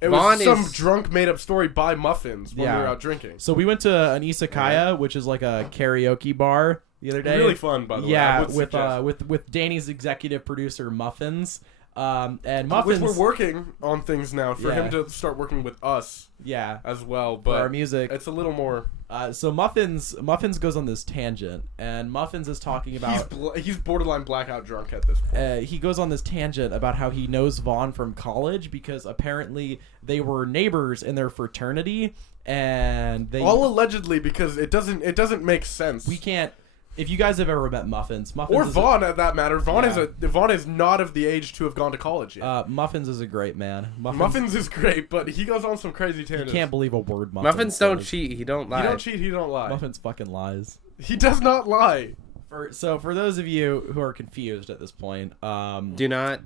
it Vaughn was some is- drunk made up story by Muffins when we were Yeah. out drinking. So we went to an Izakaya, which is like a karaoke bar the other day. Really fun, by the way. I Yeah, would suggest. with Danny's executive producer Muffins. And Which Muffins, we're working on things now for Yeah. him to start working with us yeah, as well, for but our music. it's a little more. So Muffins goes on this tangent, and Muffins is talking about. He's borderline blackout drunk at this point. He goes on this tangent about how he knows Vaughn from college because apparently they were neighbors in their fraternity, and they All allegedly because it doesn't make sense. we can't. If you guys have ever met Muffins or is Vaughn, at that matter. Vaughn Yeah. Vaughn is not of the age to have gone to college yet. Muffins is a great man. Muffins is great, but he goes on some crazy You tangents. can't believe a word Muffins Muffins don't says. cheat. He don't lie. He don't cheat. He don't lie. Muffins fucking lies. He does not lie. For those of you who are confused at this point, Do not.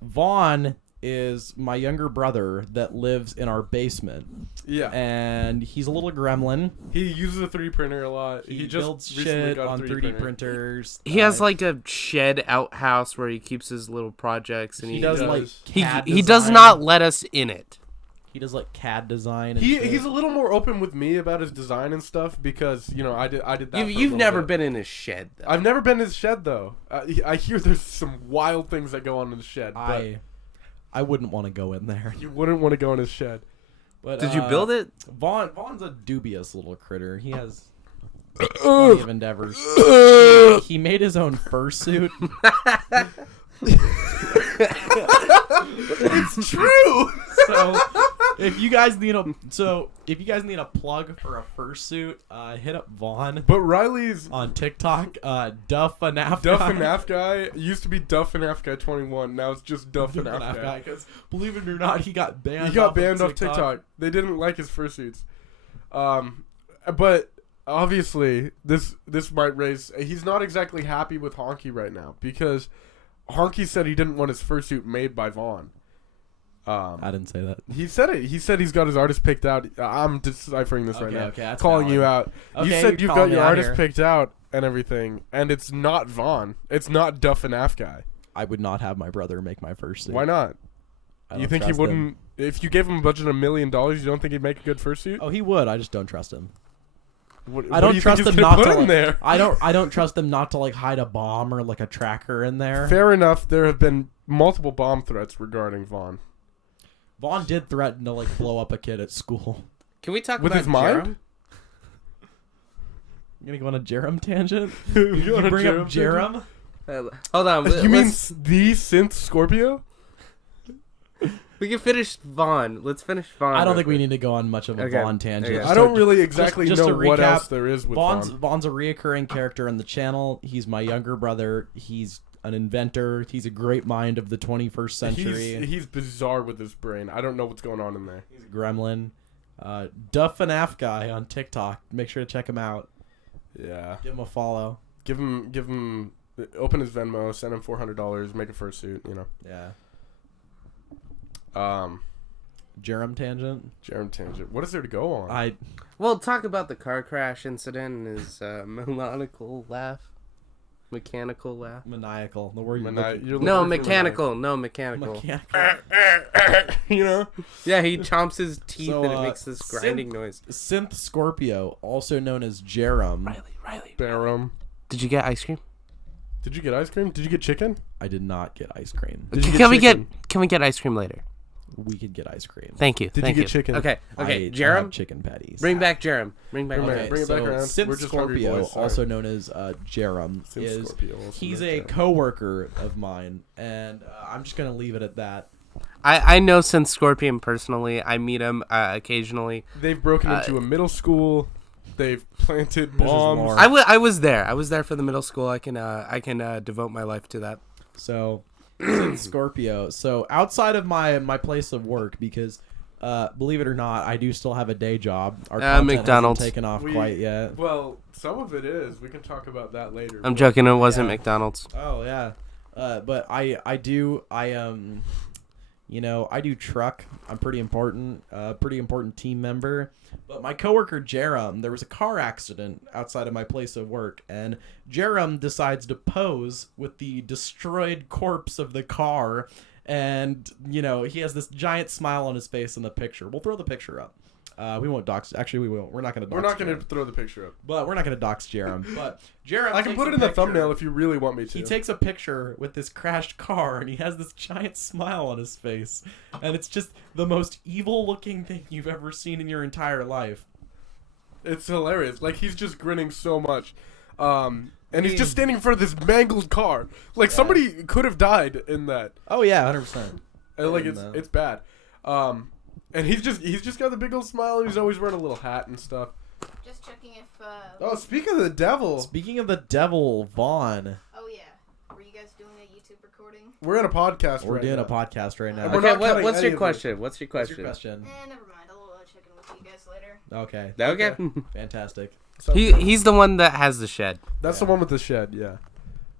Vaughn is my younger brother that lives in our basement, Yeah. and he's a little gremlin. He uses a 3D printer a lot. He just builds recently shit got a on 3D printer. printers. He has like a shed outhouse where he keeps his little projects, and he he does does. like he, CAD he does design. not let us in it. He does like CAD design. And He's shit. a little more open with me about his design and stuff because I did that. for a You've little never bit. been in his shed, though. I've never been in his shed though. I hear there's some wild things that go on in the shed. But I wouldn't want to go in there. you wouldn't want to go in his shed. But Did you build it? Vaughn's a dubious little critter. He has plenty of endeavors. He made his own fursuit. It's true. So if you guys need a plug for a fursuit, hit up Vaughn But Riley's on TikTok. Duff and Guy. Duff and Half Guy used to be Duff and Half Guy 21. Now it's just Duff and Half Guy. Because believe it or not, he got banned. He got off banned of off TikTok. They didn't like his fursuits. But obviously this might raise. He's not exactly happy with Honky right now because Honky said he didn't want his fursuit made by Vaughn. I didn't say that. He said it. He said he's got his artist picked out. I'm deciphering this right Okay, now. okay, that's calling valid. you out. You Okay, said you're you've calling got your me out artist here. picked out and everything, and it's not Vaughn. It's not Duff and Half Guy. I would not have my brother make my fursuit. Why not? I You don't think he trust wouldn't? him. If you gave him a budget of $1 million, you don't think he'd make a good fursuit? Oh, he would. I just don't trust him. What I don't do you trust think them he's gonna not put to in like, there? I don't trust them not to like hide a bomb or like a tracker in there. Fair enough. There have been multiple bomb threats regarding Vaughn. Vaughn did threaten to like blow up a kid at school. Can we talk With about his mind? Jerem? You gonna go on a Jerem tangent? You You on a bring up Jerem Jerem? Hold on. You mean let's- the synth Scorpio? we can finish Vaughn. Let's finish Vaughn. I don't real think we quick. need to go on much of a Okay. Vaughn tangent. Okay. I don't really exactly just know to what recap, else there is with Vaughn's Vaughn. a reoccurring character in the channel. He's my younger brother. He's an inventor. He's a great mind of the 21st century. He's bizarre with his brain. I don't know what's going on in there. He's a gremlin. Duff and Af guy on TikTok. Make sure to check him out. Yeah. Give him a follow. Give him, open his Venmo, send him $400, make a fursuit, you know. Yeah. Jerem tangent. Jerem tangent. What is there to go on? Well, talk about the car crash incident and his mechanical laugh. Maniacal. The word You're No, looking for mechanical. No, mechanical. Mechanical. you know? Yeah, he chomps his teeth So, and it makes this grinding noise. Synth Scorpio, also known as Jerem. Riley. Barum. Did you get ice cream? Did you get ice cream? Did you get chicken? I did not get ice cream. Did you get Can we chicken? get ice cream later? We could get ice cream. Thank you. Did thank you get chicken? Okay. I have Jerem, chicken patties. bring back Jerem. Bring back Bring Jerem. back- bring it back around. Synth We're just hungry Scorpio, boys, sorry. also known as Jerem, Synth is Scorpio, also he's known a as Jerem. coworker of mine, and I'm just gonna leave it at that. I know Synth Scorpion personally. I meet him occasionally. They've broken into a middle school. They've planted There's bombs. more. I was there. I was there for the middle school. I can devote my life to that. So, Synth Scorpio. So outside of my place of work, because believe it or not, I do still have a day job. Our content McDonald's. hasn't taken off quite yet. Well, some of it is. We can talk about that later. I'm joking. It wasn't Yeah. McDonald's. Oh yeah, but I do I do truck. I'm pretty important team member. But my coworker Jerem, there was a car accident outside of my place of work, and Jerem decides to pose with the destroyed corpse of the car, and he has this giant smile on his face in the picture. We'll throw the picture up. We won't dox. Actually, we won't. We're not going to. We're not going to throw the picture up. But we're not going to dox Jerem. But Jerem, I can takes put a it in the picture. thumbnail if you really want me to. He takes a picture with this crashed car, and he has this giant smile on his face, and it's just the most evil-looking thing you've ever seen in your entire life. It's hilarious. Like, he's just grinning so much. And he's just standing in front of this mangled car. Like, somebody could have died in that. Oh yeah, 100%. And, like, it's bad. And he's just got the big old smile, and he's always wearing a little hat and stuff. Just checking if. Oh, speaking of the devil, Speaking of the devil, Vaughn, Oh yeah. Were you guys doing a YouTube recording? we're in a podcast we're right doing now. a podcast right now. And we're Okay, not cutting what's any your of it. question? What's your What's your question? question? Never mind. I'll check in with you guys later. Okay, Okay. fantastic. So- He's the one that has the shed. That's the one with the shed, yeah.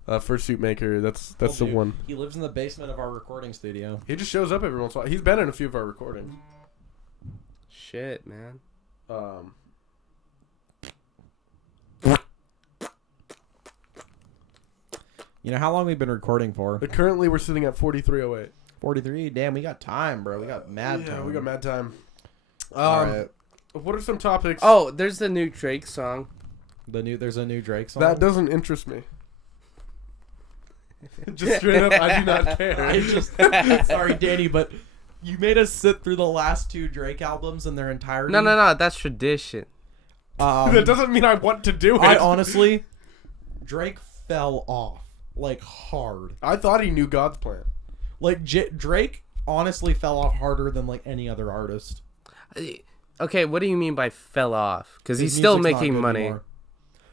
Fursuit maker, that's the Told you, one. He lives in the basement of our recording studio. He just shows up every once in a while. He's been in a few of our recordings. Shit, man. How long we've been recording for? But currently we're sitting at 43:08. 43. Damn, we got time, bro. We got mad time. Yeah, we got mad time. Alright. What are some topics? Oh, there's the new Drake song. There's a new Drake song. That doesn't interest me. Just straight up, I do not care. I just sorry, Danny, but you made us sit through the last two Drake albums in their entirety. No. That's tradition. That doesn't mean I want to do it. I honestly, Drake fell off like hard. I thought he knew God's plan. Like Drake honestly fell off harder than like any other artist. Okay, what do you mean by fell off? Because he's His still music's not making good money. anymore.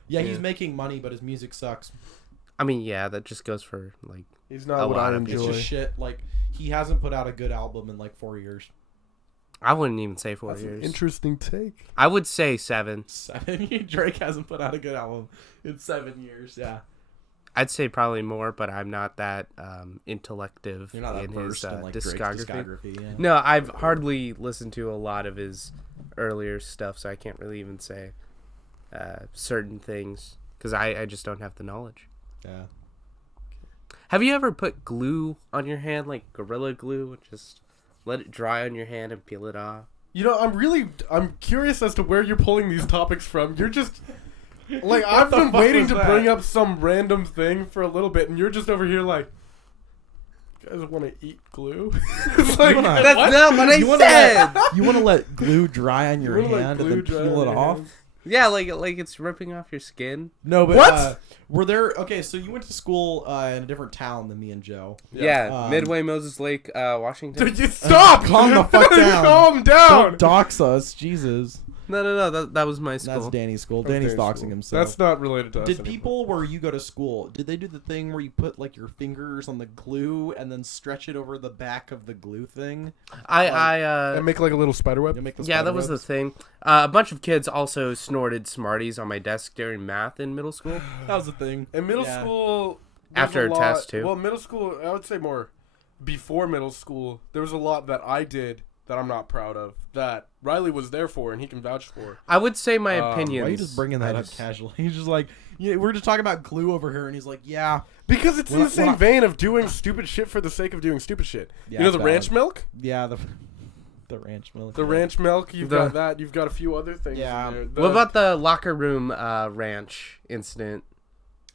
Yeah, he's Yeah. making money, but his music sucks. I mean, yeah, that just goes for like. He's A not what lot I of It's enjoy. just shit. Like he hasn't put out a good album in like 4 years. I wouldn't even say 4 That's an years. interesting take. I would say 7. 7. Drake hasn't put out a good album in 7 years. Yeah, I'd say probably more, but I'm not that intellective you're not that in his versed in like discography. Drake's discography. Yeah. No, I've hardly listened to a lot of his earlier stuff, so I can't really even say certain things because I just don't have the knowledge. Yeah. Have you ever put glue on your hand, like Gorilla Glue, just let it dry on your hand and peel it off. You know, I'm curious as to where you're pulling these topics from. You're just like I've been waiting to bring up some random thing for a little bit, and you're just over here like, you guys want to eat glue? It's like, That's not what I said. You want to let glue dry on your You wanna let hand and glue then dry peel on it your off? hands? Yeah, like it's ripping off your skin. No, but What? were there? Okay, so you went to school in a different town than me and Joe. Yeah, Midway, Moses Lake, Washington. Dude, you stop! Calm the fuck down. Calm down. Don't dox us, Jesus. No, that was my school. That's Danny's school. That's Danny's Danny's doxing school. himself. That's not related to us. Did anymore. people where you go to school, did they do the thing where you put like your fingers on the glue and then stretch it over the back of the glue thing? and make like a little spider web? You make the Yeah, that spider was the webs? thing. A bunch of kids also snorted Smarties on my desk during math in middle school. That was the thing. In middle Yeah. school, there's After a lot- test, too. Well, middle school, I would say more before middle school. There was a lot that I did that I'm not proud of. That Riley was there for, and he can vouch for. I would say my Why opinions. Why are you just bringing that up casually? He's just like, yeah, we're just talking about glue over here, and he's like, yeah. Because it's in When the I- when same I- vein of doing stupid shit for the sake of doing stupid shit. Yeah, you know it's the ranch valid. milk? Yeah, the ranch milk. The yeah. ranch milk, you've The- got that. You've got a few other things Yeah. in there. What about the locker room ranch incident?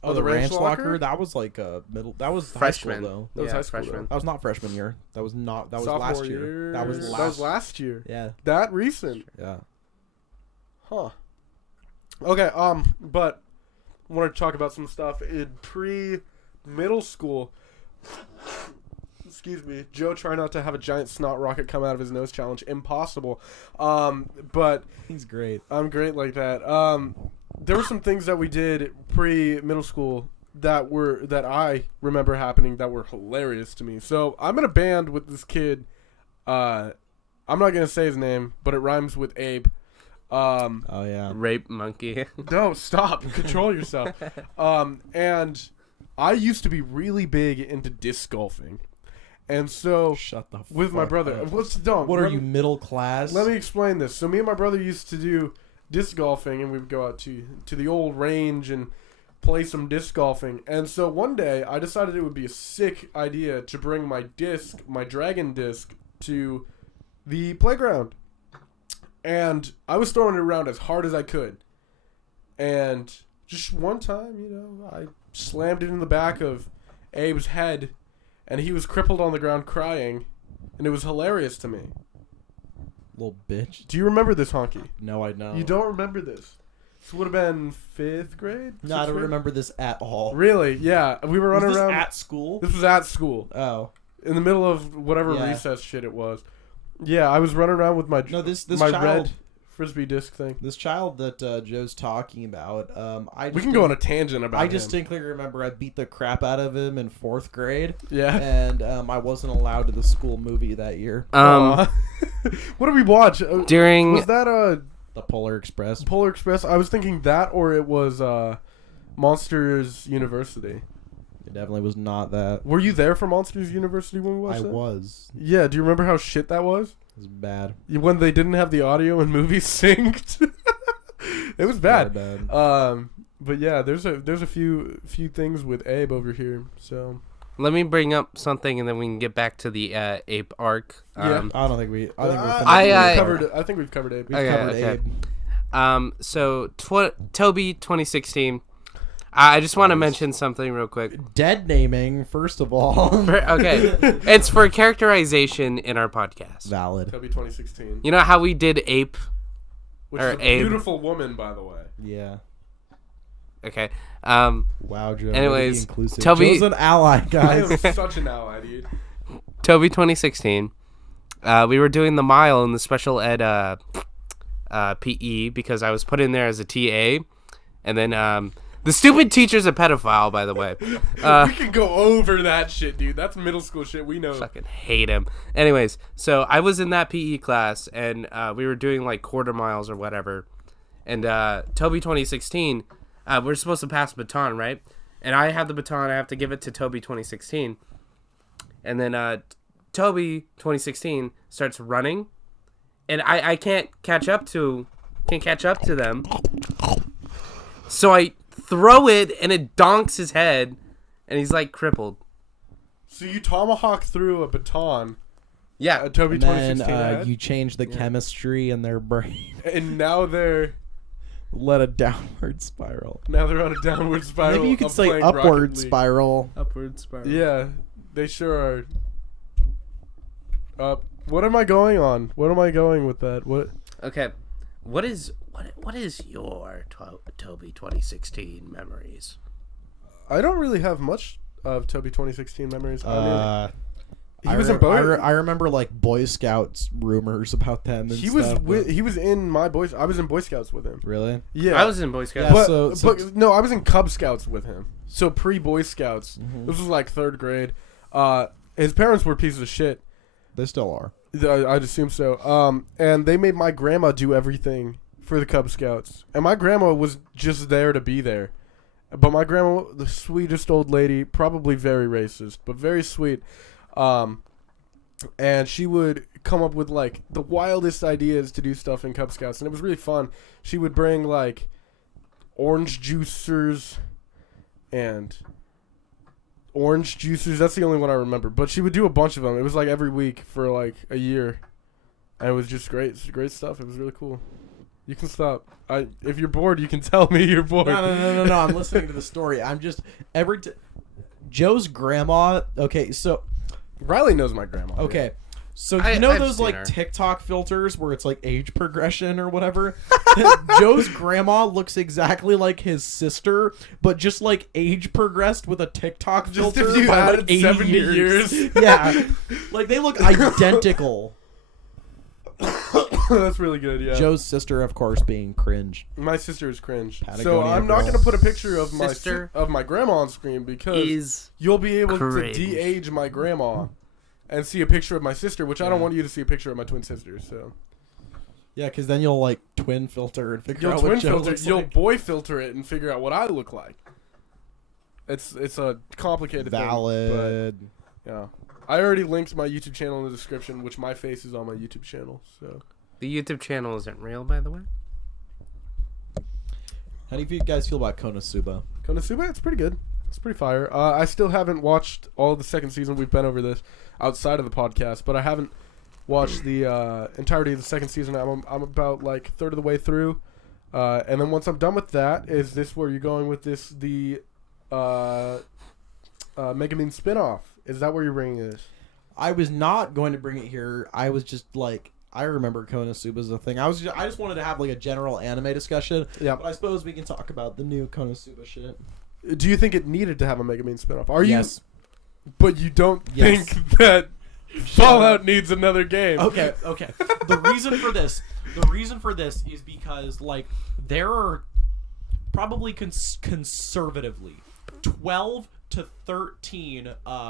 Oh, the ranch ranch locker? locker? That was like a middle. That was Freshman. high school, though. That was Yeah, high school, freshman. That was not freshman year. That was not. That was sophomore last year. That was last year. Yeah. That recent. Yeah. Huh. Okay, but I wanted to talk about some stuff in pre-middle school. Excuse me. Joe, try not to have a giant snot rocket come out of his nose challenge. Impossible. But He's great. I'm great like that. There were some things that we did pre-middle school that I remember happening that were hilarious to me. So I'm in a band with this kid. I'm not gonna say his name, but it rhymes with Abe. Oh yeah. Rape monkey. No, stop. Control yourself. And I used to be really big into disc golfing. And so Shut the. with my fuck brother, up. what's dumb? What are Let you, me- middle class? Let me explain this. So me and my brother used to do disc golfing, and we would go out to the old range and play some disc golfing. And so one day I decided it would be a sick idea to bring my dragon disc, to the playground. And I was throwing it around as hard as I could. And just one time, I slammed it in the back of Abe's head, and he was crippled on the ground crying, and it was hilarious to me. Little bitch. Do you remember this, Honky? No, I know. You don't remember this? This would have been 5th grade? No, I 6th don't grade? remember this at all. Really? Yeah. We were Was running this around. at school? This was at school. Oh. In the middle of whatever Yeah. recess shit it was. Yeah, I was running around with my No, this my child. red frisbee disc thing. This child that Joe's talking about. We can go on a tangent about I him. distinctly remember I beat the crap out of him in 4th grade, Yeah. and I wasn't allowed to the school movie that year. Aw. What did we watch? During Was that The Polar Express. Polar Express? I was thinking that, or it was Monsters University. It definitely was not that. Were you there for Monsters University when we watched I that? was. Yeah, do you remember how shit that was? It was bad. When they didn't have the audio and movies synced. It was bad. Very bad. But yeah, there's a few things with Abe over here. So let me bring up something, and then we can get back to the ape arc. Yeah. I don't think we. I think we're I- covered. I think we've covered Abe. We've Okay, covered okay. Abe. So Toby 2016. I just want to mention something real quick. Dead naming, first of all. Okay, it's for characterization in our podcast. Valid. Toby 2016, You know how we did ape? which or is a Abe. beautiful woman, by the way. Yeah. Okay. Wow, Joe. way to be Anyways, inclusive. Toby- Joe's an ally, I guys. am such an ally, dude. Toby 2016. We were doing the mile in the special ed PE because I was put in there as a TA, and then the stupid teacher's a pedophile, by the way. We can go over that shit, dude. That's middle school shit. We know. Fucking hate him. Anyways, so I was in that PE class, and we were doing like quarter miles or whatever. And Toby 2016, we're supposed to pass the baton, right? And I have the baton. I have to give it to Toby 2016. And then Toby 2016 starts running, and I can't catch up to them. So I throw it, and it donks his head, and he's like crippled. So you tomahawk through a baton Yeah. Toby And then 2016 had. you change the Yeah. chemistry in their brain. And now they're Let a downward spiral. on a downward spiral. Maybe you could of say playing upward Rocket League. spiral. Upward spiral. Yeah, they sure are. What am I going on? What am I going with that? What? Okay. What is your Toby 2016 memories? I don't really have much of Toby 2016 memories. He was I, in both. I remember like Boy Scouts rumors about them. And He was stuff, with. but- He was in my boys. I was in Boy Scouts with him. Really? Yeah, I was in Boy Scouts. Yeah, But, so- no, I was in Cub Scouts with him. So pre-Boy Scouts. Mhm. This was like 3rd grade. His parents were pieces of shit. They still are. I'd assume so. And they made my grandma do everything for the Cub Scouts. And my grandma was just there to be there. But my grandma, the sweetest old lady, probably very racist, but very sweet. And she would come up with like the wildest ideas to do stuff in Cub Scouts, and it was really fun. She would bring like orange juicers and orange juicers. That's the only one I remember. But she would do a bunch of them. It was like every week for like a year, and it was just great. It's great stuff. It was really cool. You can stop. If you're bored, you can tell me you're bored. No. I'm listening to the story. I'm just Joe's grandma. Okay, so Riley knows my grandma. okay. So I've those seen like her. TikTok filters where it's like age progression or whatever? Joe's grandma looks exactly like his sister, but just like age progressed with a TikTok Just filter if you by added like 80 70 years. Yeah. Like they look identical. That's really good. Yeah. Joe's sister, of course, being cringe. My sister is cringe. So Patagonia I'm not girl. gonna put a picture of Sister my grandma on screen because Is you'll be able cringe. to de-age my grandma and see a picture of my sister, which I don't Yeah. want you to see a picture of my twin sister. So Yeah, because then you'll like twin filter and figure you'll out twin what Joe filter, looks you'll like. boy filter it and figure out what I look like. It's a complicated Valid. thing. But, yeah. I already linked my YouTube channel in the description, which my face is on my YouTube channel. So the YouTube channel isn't real, by the way? How do you guys feel about Konosuba? Konosuba, it's pretty good. It's pretty fire. I still haven't watched all of the second season. We've been over this outside of the podcast, but I haven't watched the entirety of the second season. I'm about like third of the way through, and then once I'm done with that, is this where you're going with this? The Megumin spinoff. Is that where you're bringing this? I was not going to bring it here. I was just like, I remember Konosuba as a thing. I just wanted to have like a general anime discussion. Yeah. But I suppose we can talk about the new Konosuba shit. Do you think it needed to have a Megumin spinoff? Are Yes. you? But you don't Yes. think that Fallout needs another game? Okay. The reason for this is because like there are probably conservatively 12 to 13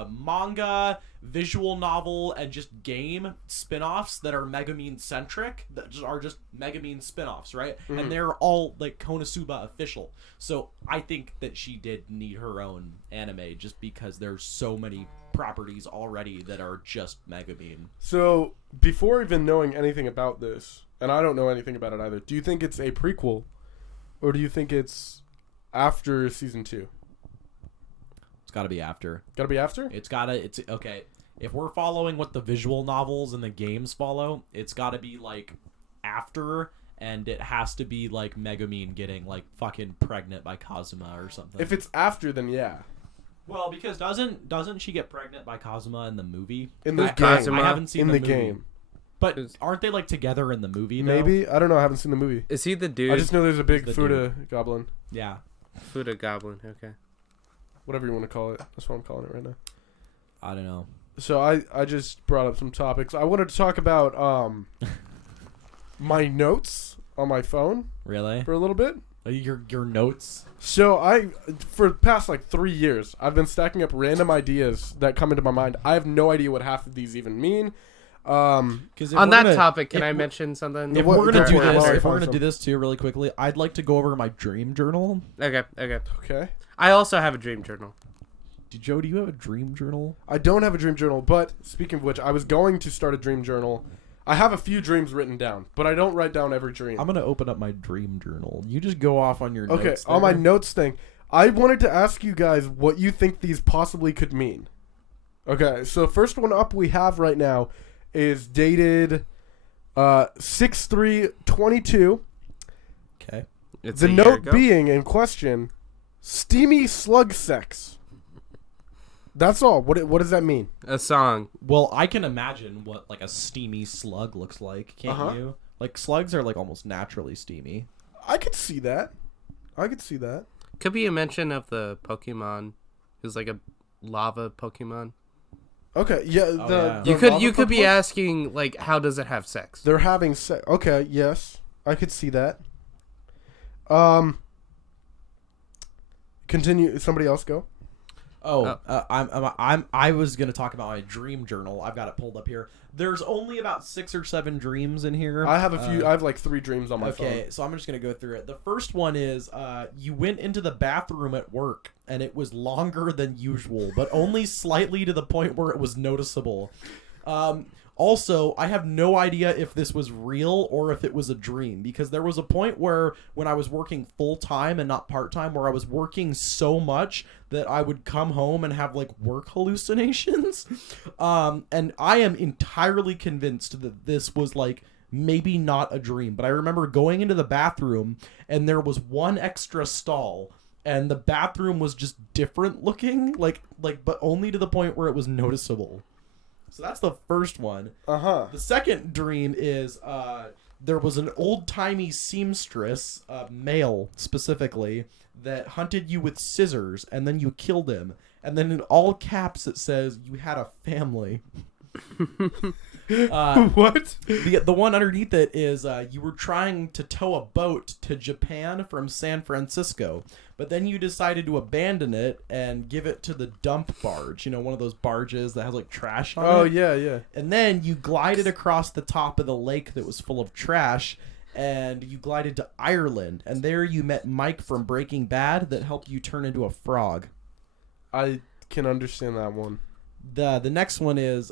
manga, visual novel, and just game spin-offs that are Megumin centric, that are just Megumin spin-offs, right? Mm-hmm. And they're all like Konosuba official. So I think that she did need her own anime just because there's so many properties already that are just Megumin. So, before even knowing anything about this, and I don't know anything about it either, do you think it's a prequel, or do you think it's after season 2? It's got to be after. Gotta be after? It's okay. If we're following what the visual novels and the games follow, it's got to be like after, and it has to be like Megumin getting like fucking pregnant by Kazuma or something. If it's after, then yeah. well, because doesn't she get pregnant by Kazuma in the movie? In the I, game. Kazuma? I haven't seen In the the movie. game. But aren't they like together in the movie? Though? Maybe? I don't know. I haven't seen the movie. Is he the dude? I just know there's a big The Fuda goblin. Yeah. Fuda Goblin. Okay. Whatever you want to call it. That's what I'm calling it right now. I don't know. So I just brought up some topics. I wanted to talk about my notes on my phone Really? for a little bit. Your notes? So for the past like 3 years, I've been stacking up random ideas that come into my mind. I have no idea what half of these even mean. Because On that topic, can I mention? mention something? If What- we're gonna go do ahead. this, Alright, if we're fine, gonna fine. do this too, really quickly, I'd like to go over my dream journal. Okay. Okay. I also have a dream journal. Joe, do you have a dream journal? I don't have a dream journal, but speaking of which, I was going to start a dream journal. I have a few dreams written down, but I don't write down every dream. I'm gonna open up my dream journal. You just go off on your Okay, notes. on my there. notes thing, I wanted to ask you guys what you think these possibly could mean. Okay, so first one up we have right now is dated 6/3/22. Okay. It's The a year note ago. being in question, steamy slug sex. That's all. What does that mean? A song. Well, I can imagine what like a steamy slug looks like. Can't Uh-huh. you? Like slugs are like almost naturally steamy. I could see that. Could be a mention of the Pokemon who's like a lava Pokemon. Okay, yeah. yeah. You lava could be Pokemon? asking like, how does it have sex? They're having sex. Okay, yes, I could see that. Continue. Somebody else go. I was gonna talk about my dream journal. I've got it pulled up here. There's only about 6 or 7 dreams in here. I have a few. I have like 3 dreams on my phone. Okay, so I'm just gonna go through it. The first one is you went into the bathroom at work and it was longer than usual, but only slightly to the point where it was noticeable. Also, I have no idea if this was real or if it was a dream, because there was a point where when I was working full time and not part time, where I was working so much that I would come home and have like work hallucinations. And I am entirely convinced that this was like maybe not a dream, but I remember going into the bathroom and there was one extra stall and the bathroom was just different looking, like but only to the point where it was noticeable. So that's the first one. Uh-huh. The second dream is there was an old-timey seamstress, male specifically, that hunted you with scissors, and then you killed him. And then in all caps it says, you had a family. What? The one underneath it is you were trying to tow a boat to Japan from San Francisco, but then you decided to abandon it and give it to the dump barge. You know, one of those barges that has like trash on it. Oh yeah, yeah. And then you glided across the top of the lake that was full of trash, and you glided to Ireland, and there you met Mike from Breaking Bad that helped you turn into a frog. I can understand that one. The next one is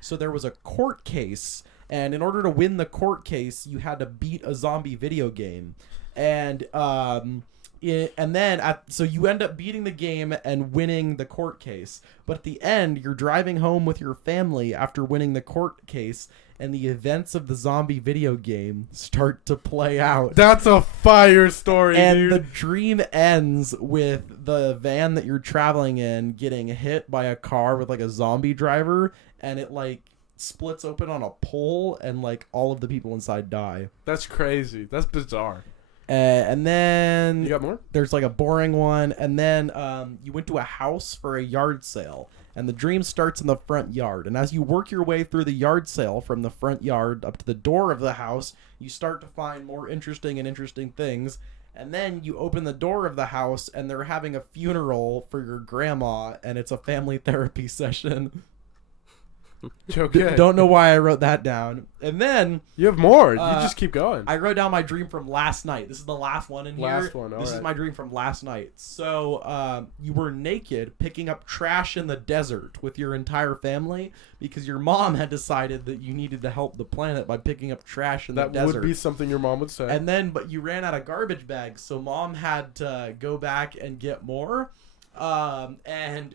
so there was a court case, and in order to win the court case, you had to beat a zombie video game, and so you end up beating the game and winning the court case. But at the end, you're driving home with your family after winning the court case, and the events of the zombie video game start to play out. That's a fire story, And dude. the dream ends with the van that you're traveling in getting hit by a car with like a zombie driver, and it like splits open on a pole, and like all of the people inside die. That's crazy. That's bizarre. And then You got more? there's like a boring one, and then you went to a house for a yard sale, and the dream starts in the front yard, and as you work your way through the yard sale from the front yard up to the door of the house, you start to find more interesting things, and then you open the door of the house and they're having a funeral for your grandma, and it's a family therapy session. Okay. Don't know why I wrote that down. And then You have more. You Uh, just keep going. I wrote down my dream from last night. This is the last one in here. Last one, This is alright. my dream from last night. So, you were naked picking up trash in the desert with your entire family because your mom had decided that you needed to help the planet by picking up trash in That the desert. would be something your mom would say. And then, but you ran out of garbage bags, so mom had to go back and get more. And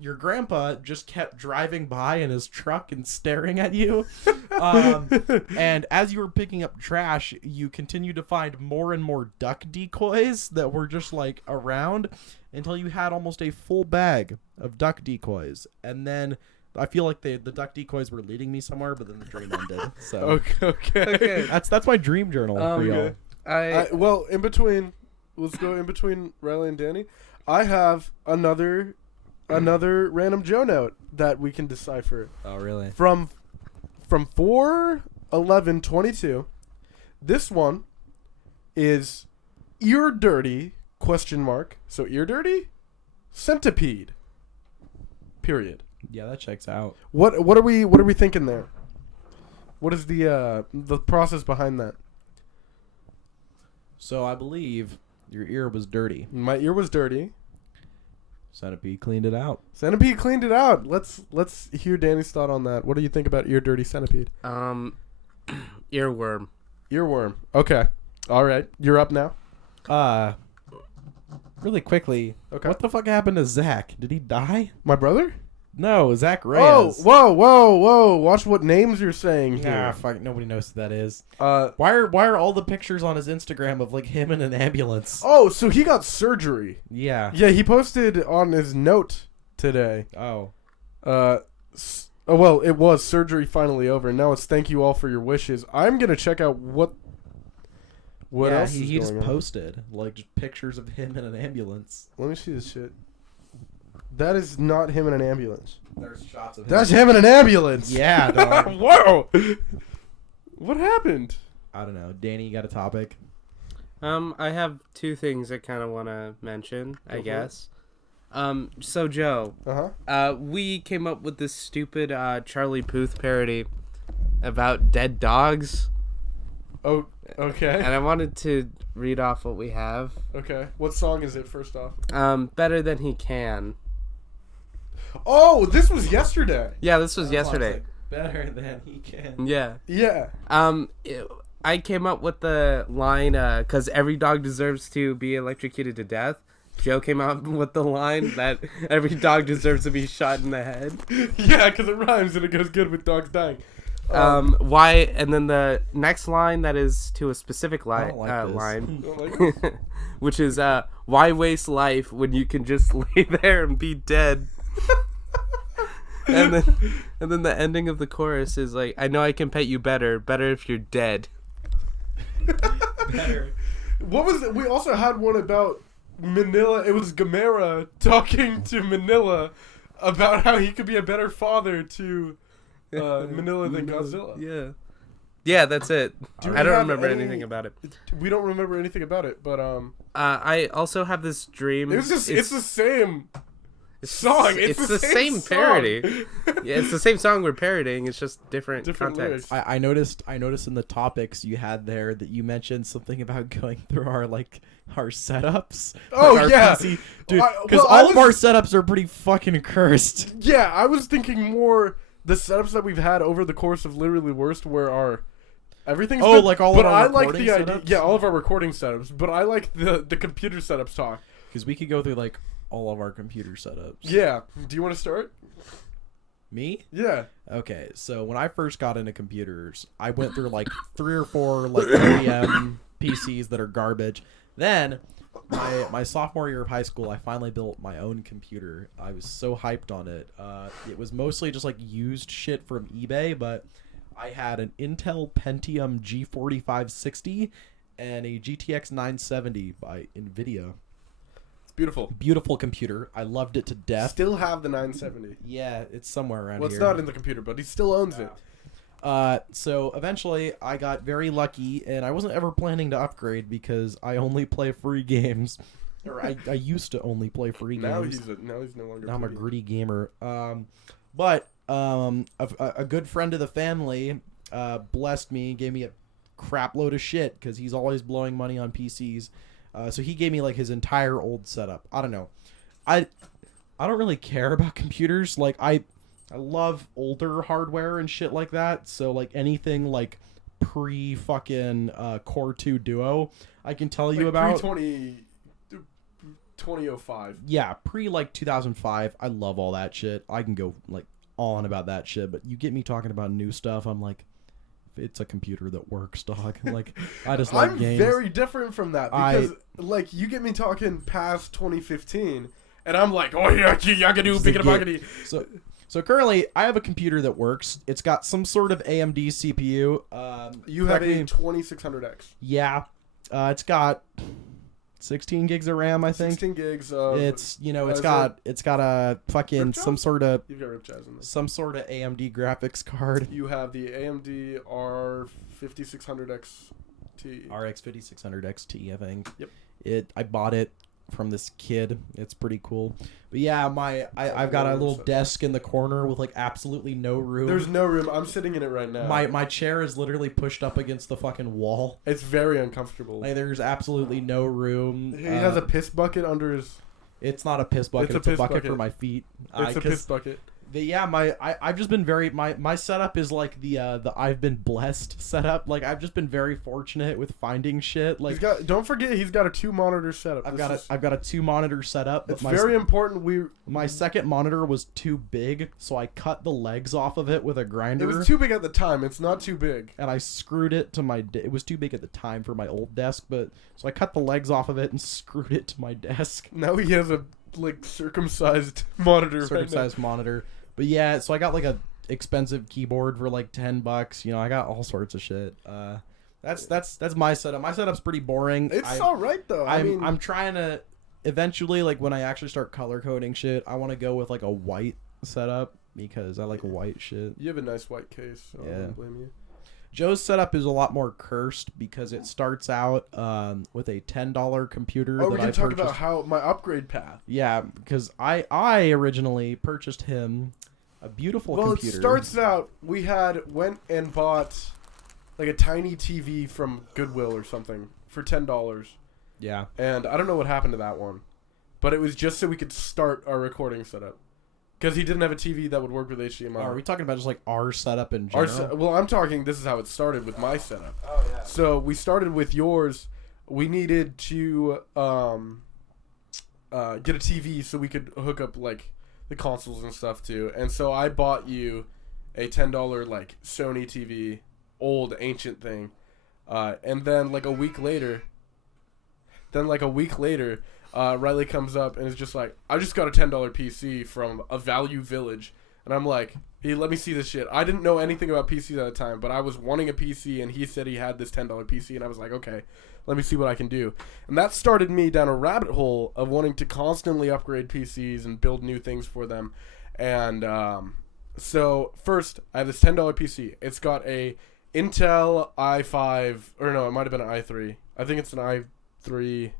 your grandpa just kept driving by in his truck and staring at you. And as you were picking up trash, you continued to find more and more duck decoys that were just like around until you had almost a full bag of duck decoys. And then I feel like the duck decoys were leading me somewhere, but then the dream ended. So Okay. that's my dream journal for y'all. Okay. Well, in between, let's go in between Riley and Danny. I have another random Joe note that we can decipher Oh, really? from 4/11/22. This one is ear dirty ? So ear dirty centipede. Period. Yeah, that checks out. What are we thinking there? What is the process behind that? So I believe your ear was dirty. My ear was dirty. Centipede cleaned it out. Centipede cleaned it out. Let's hear Danny's thought on that. What do you think about ear dirty centipede? Earworm. Earworm. Okay. All right. You're up now. Really quickly. Okay. What the fuck happened to Zach? Did he die? My brother? No, Zach Oh, Reyes. whoa! Watch what names you're saying Yeah, here. fuck. Nobody knows who that is. Uh, Why are all the pictures on his Instagram of like him in an ambulance? oh, so he got surgery. Yeah. Yeah, he posted on his note today. Oh. Well, it was surgery finally over. Now it's thank you all for your wishes. I'm gonna check out what Yeah, else he is just going on. posted like just pictures of him in an ambulance. Let me see this shit. That is not him in an ambulance. There's shots of him. That's him in an ambulance. Yeah, dog. Whoa. What happened? I don't know. Danny, you got a topic? I have two things I kind of want to mention, Go I for it. guess. So Joe, we came up with this stupid Charlie Puth parody about dead dogs, Oh, okay. and I wanted to read off what we have. Okay. What song is it, first off? Better Than He Can. Oh, this was yesterday. Yeah, this was yesterday. Better than he can. Yeah. Yeah. I came up with the line, because every dog deserves to be electrocuted to death. Joe came out with the line that every dog deserves to be shot in the head. Yeah, because it rhymes and it goes good with dogs dying. Why? And then the next line that is to a specific I don't like this. line, Oh my God. which is why waste life when you can just lay there and be dead? and then the ending of the chorus is like, I know I can pet you better if you're dead. Better. What was it? We also had one about Manila. It was Gamera talking to Manila about how he could be a better father to Manila than Godzilla. Yeah. Yeah, that's it. Do we I don't have remember any- anything about it. We don't remember anything about it, but I also have this dream. it was just it's the same song. It's the same song. parody. Yeah, it's the same song we're parodying. It's just different lyrics. context. I noticed in the topics you had there that you mentioned something about going through our setups. Oh, Like our yeah. PC. Dude, Well, because I all of our was- setups are pretty fucking cursed. Yeah, I was thinking more the setups that we've had over the course of Literally Worst, where our everything's Oh, been, like all but of our I like recording the idea. setups? Yeah, all of our recording setups, but I like the computer setups talk. Because we could go through like all of our computer setups. Yeah. Do you want to start? Me? Yeah. Okay, so when I first got into computers, I went through like 3 or 4 like OEM PCs that are garbage. Then my sophomore year of high school, I finally built my own computer. I was so hyped on it. It was mostly just like used shit from eBay, but I had an Intel Pentium G4560 and a GTX 970 by NVIDIA. It's beautiful. Beautiful computer. I loved it to death. Still have the 970. Yeah, it's somewhere around Well, here. it's not in the computer, but he still owns it. So eventually I got very lucky, and I wasn't ever planning to upgrade because I only play free games. Or I used to only play free Now games. he's no longer. Now I'm a pretty. gritty gamer. But a good friend of the family blessed me, gave me a crap load of shit because he's always blowing money on PCs. So he gave me like his entire old setup. I don't know. I don't really care about computers. Like I love older hardware and shit like that. So like anything like pre fucking Core 2 Duo, I can tell you about. Pre 2005. Yeah, pre like 2005. I love all that shit. I can go like on about that shit, but you get me talking about new stuff, I'm like, it's a computer that works, dog. Like I just like I'm games. very different from that because like you get me talking past 2015, and I'm like, oh yeah, yakadoo, biggity boggity. So currently, I have a computer that works. It's got some sort of AMD CPU. You have correct me- a 2600X. Yeah, it's got 16 gigs of RAM, I think. 16 gigs of. It's is got a fucking Rip some Jazz? sort of You've got Rip Jazz in this. AMD graphics card. You have the AMD R5600X T. RX 5600 XT, I think. Yep. I bought it from this kid. It's pretty cool. But yeah, I've got a little desk in the corner with like absolutely no room. There's no room. I'm sitting in it right now. My chair is literally pushed up against the fucking wall. It's very uncomfortable. Like there's absolutely no room. He has a piss bucket under his. It's not a piss bucket. It's a It's a piss bucket bucket. for my feet. It's a piss bucket. I've just been very my setup is like the I've been blessed setup. Like I've just been very fortunate with finding shit. Like don't forget he's got a 2-monitor setup. I've got a 2-monitor setup. It's very important. My second monitor was too big, so I cut the legs off of it with a grinder. It was too big at the time. It's not too big. And I screwed it to my. It was too big at the time for my old desk, but so I cut the legs off of it and screwed it to my desk. Now he has a circumcised monitor. Circumcised monitor. But yeah, so I got like a expensive keyboard for like $10. You know, I got all sorts of shit. That's my setup. My setup's pretty boring. It's all right though. I'm trying to eventually, like when I actually start color coding shit, I want to go with like a white setup because I like white shit. You have a nice white case. So I don't blame you. Joe's setup is a lot more cursed because it starts out with a $10 computer. We can talk about how my upgrade path. Yeah, because I originally purchased him a beautiful computer. Well, it starts out we went and bought like a tiny TV from Goodwill or something for $10. Yeah, and I don't know what happened to that one, but it was just so we could start our recording setup. Because he didn't have a TV that would work with HDMI. Are we talking about just like our setup in general? Well, I'm talking, this is how it started with my setup. Oh, yeah. So we started with yours. We needed to get a TV so we could hook up like the consoles and stuff too. And so I bought you a $10 like Sony TV, old ancient thing. And then like a week later, Riley comes up and is just like, I just got a $10 PC from a Value Village. And I'm like, hey, let me see this shit. I didn't know anything about PCs at the time, but I was wanting a PC, and he said he had this $10 PC, and I was like, okay, let me see what I can do. And that started me down a rabbit hole of wanting to constantly upgrade PCs and build new things for them. And so first, I have this $10 PC. It's got a Intel i5, or no, it might have been an i3. I think it's an i3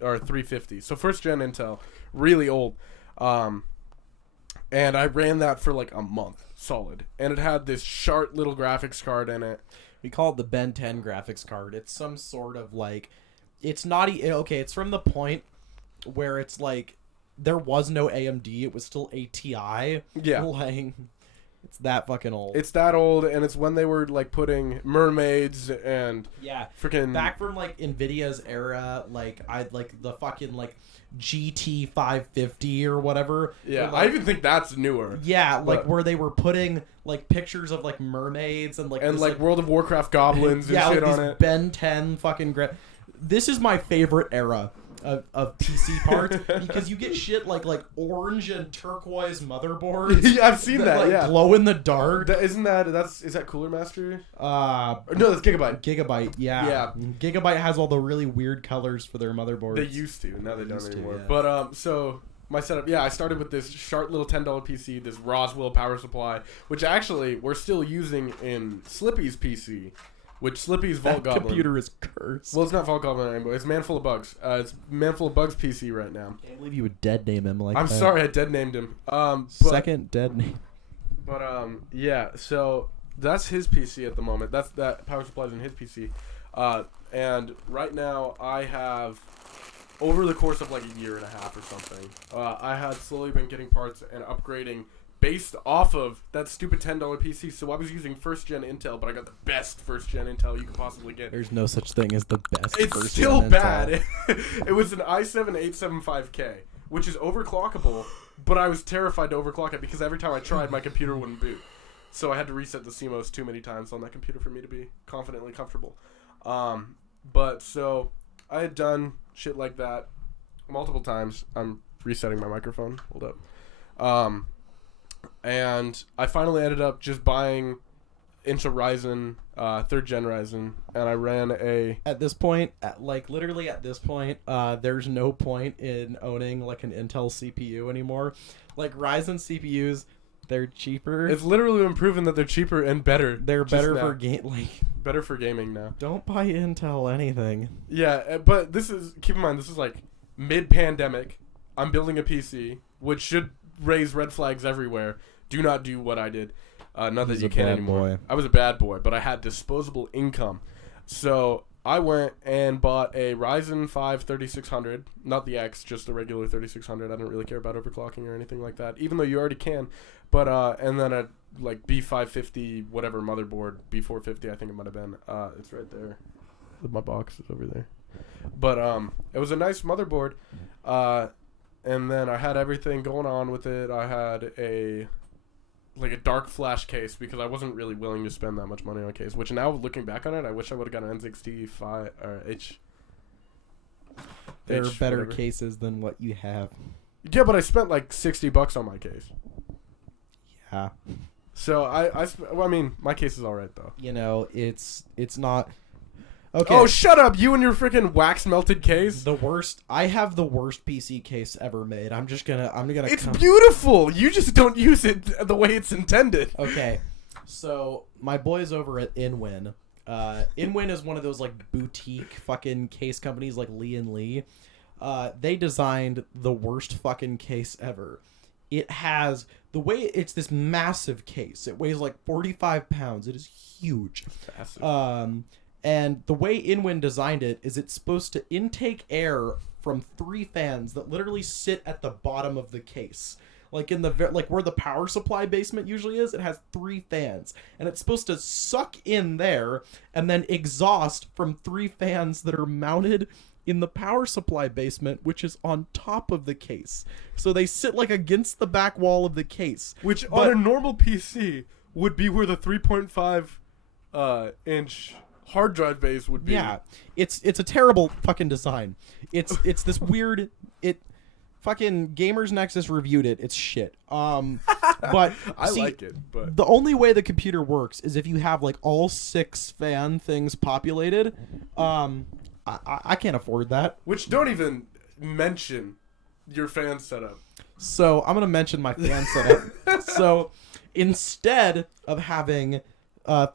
350. So first gen Intel, really old. And I ran that for like a month solid. And it had this sharp little graphics card in it. We call it the Ben 10 graphics card. It's some sort of like, it's not okay. It's from the point where it's like there was no AMD. It was still ATI. Yeah. Like, it's that fucking old. It's that old, and it's when they were like putting mermaids and freaking back from like Nvidia's era. Like I'd like the fucking like GT 550 or whatever. Yeah, like, I even think that's newer. Yeah, like where they were putting like pictures of like mermaids and like this, like World of Warcraft goblins and shit like on it. Ben 10 fucking This is my favorite era of PC parts because you get shit like orange and turquoise motherboards. Yeah, I've seen that. Like, yeah, glow in the dark. Is that Cooler Master? No, that's Gigabyte. Gigabyte, yeah. Gigabyte has all the really weird colors for their motherboards. They used to, now they don't anymore. Yeah. But so my setup, I started with this sharp little $10 PC, this Roswell power supply, which actually we're still using in Slippy's PC. Which Slippy's Vault Goblin. Computer is cursed. Well, it's not Vault Goblin anymore. It's Man Full of Bugs. It's Man Full of Bugs PC right now. Can't believe you would dead name him like I'm that. sorry, I dead named him. Second dead name. But so that's his PC at the moment. That power supply's in his PC. And right now I have, over the course of like a year and a half or something, I had slowly been getting parts and upgrading based off of that stupid $10 PC. So I was using first gen Intel, but I got the best first gen Intel you could possibly get. There's no such thing as the best. It's still bad. It was an i7-875K, which is overclockable, but I was terrified to overclock it because every time I tried, my computer wouldn't boot. So I had to reset the CMOS too many times on that computer for me to be confidently comfortable. But so I had done shit like that multiple times. I'm resetting my microphone. Hold up. And I finally ended up just buying Intel Ryzen, 3rd gen Ryzen, and I ran a... At this point, there's no point in owning like an Intel CPU anymore. Like Ryzen CPUs, they're cheaper. It's literally been proven that they're cheaper and better. They're better for better for gaming now. Don't buy Intel anything. Yeah, but keep in mind, this is like mid-pandemic. I'm building a PC, which should raise red flags everywhere. Do not do what I did. Not that you can anymore. I was a bad boy, but I had disposable income. So I went and bought a Ryzen 5 3600, not the X, just the regular 3600. I don't really care about overclocking or anything like that, even though you already can. But and then a like B550 whatever motherboard, B450 I think it might have been. It's right there. My box is over there. But it was a nice motherboard. And then I had everything going on with it. I had a dark flash case because I wasn't really willing to spend that much money on a case. Which now looking back on it, I wish I would have got an N65 or H. There are better whatever. cases than what you have. Yeah, but I spent like $60 on my case. Yeah. So I mean, my case is all right though. You know, it's not. Okay. Oh, shut up! You and your freaking wax melted case. The worst. I have the worst PC case ever made. I'm gonna. It's beautiful. You just don't use it the way it's intended. Okay. So my boys over at Inwin. Inwin is one of those like boutique fucking case companies like Lee and Lee. They designed the worst fucking case ever. It has it's this massive case. It weighs like 45 pounds. It is huge. Massive. And the way Inwin designed it is it's supposed to intake air from 3 fans that literally sit at the bottom of the case. Like in the where the power supply basement usually is, it has 3 fans, and it's supposed to suck in there and then exhaust from 3 fans that are mounted in the power supply basement, which is on top of the case. So they sit like against the back wall of the case, Which on a normal PC would be where the 3.5 inch hard drive base would be. Yeah, it's a terrible fucking design. It's this weird. It fucking Gamers Nexus reviewed it. It's shit. But I see, like it, but the only way the computer works is if you have like all 6 fan things populated. I can't afford that. which don't even mention your fan setup. So I'm gonna mention my fan setup. So instead of having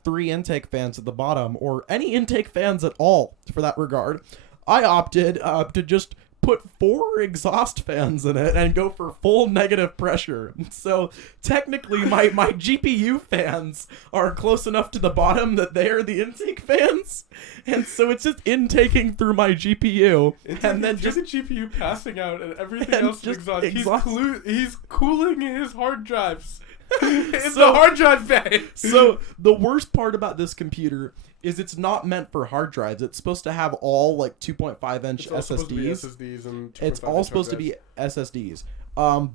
3 intake fans at the bottom, or any intake fans at all for that regard, I opted to just put 4 exhaust fans in it and go for full negative pressure. So technically my GPU fans are close enough to the bottom that they are the intake fans, and so it's just intaking through my GPU and then just the GPU passing out and everything and else is just exhaust. He's cooling his hard drives. It's So- the hard drive bay. So the worst part about this computer is it's not meant for hard drives. It's supposed to have all like 2.5 inch It's all supposed to be SSDs. SSDs and It's 2.5 all inch supposed to hard be SSDs.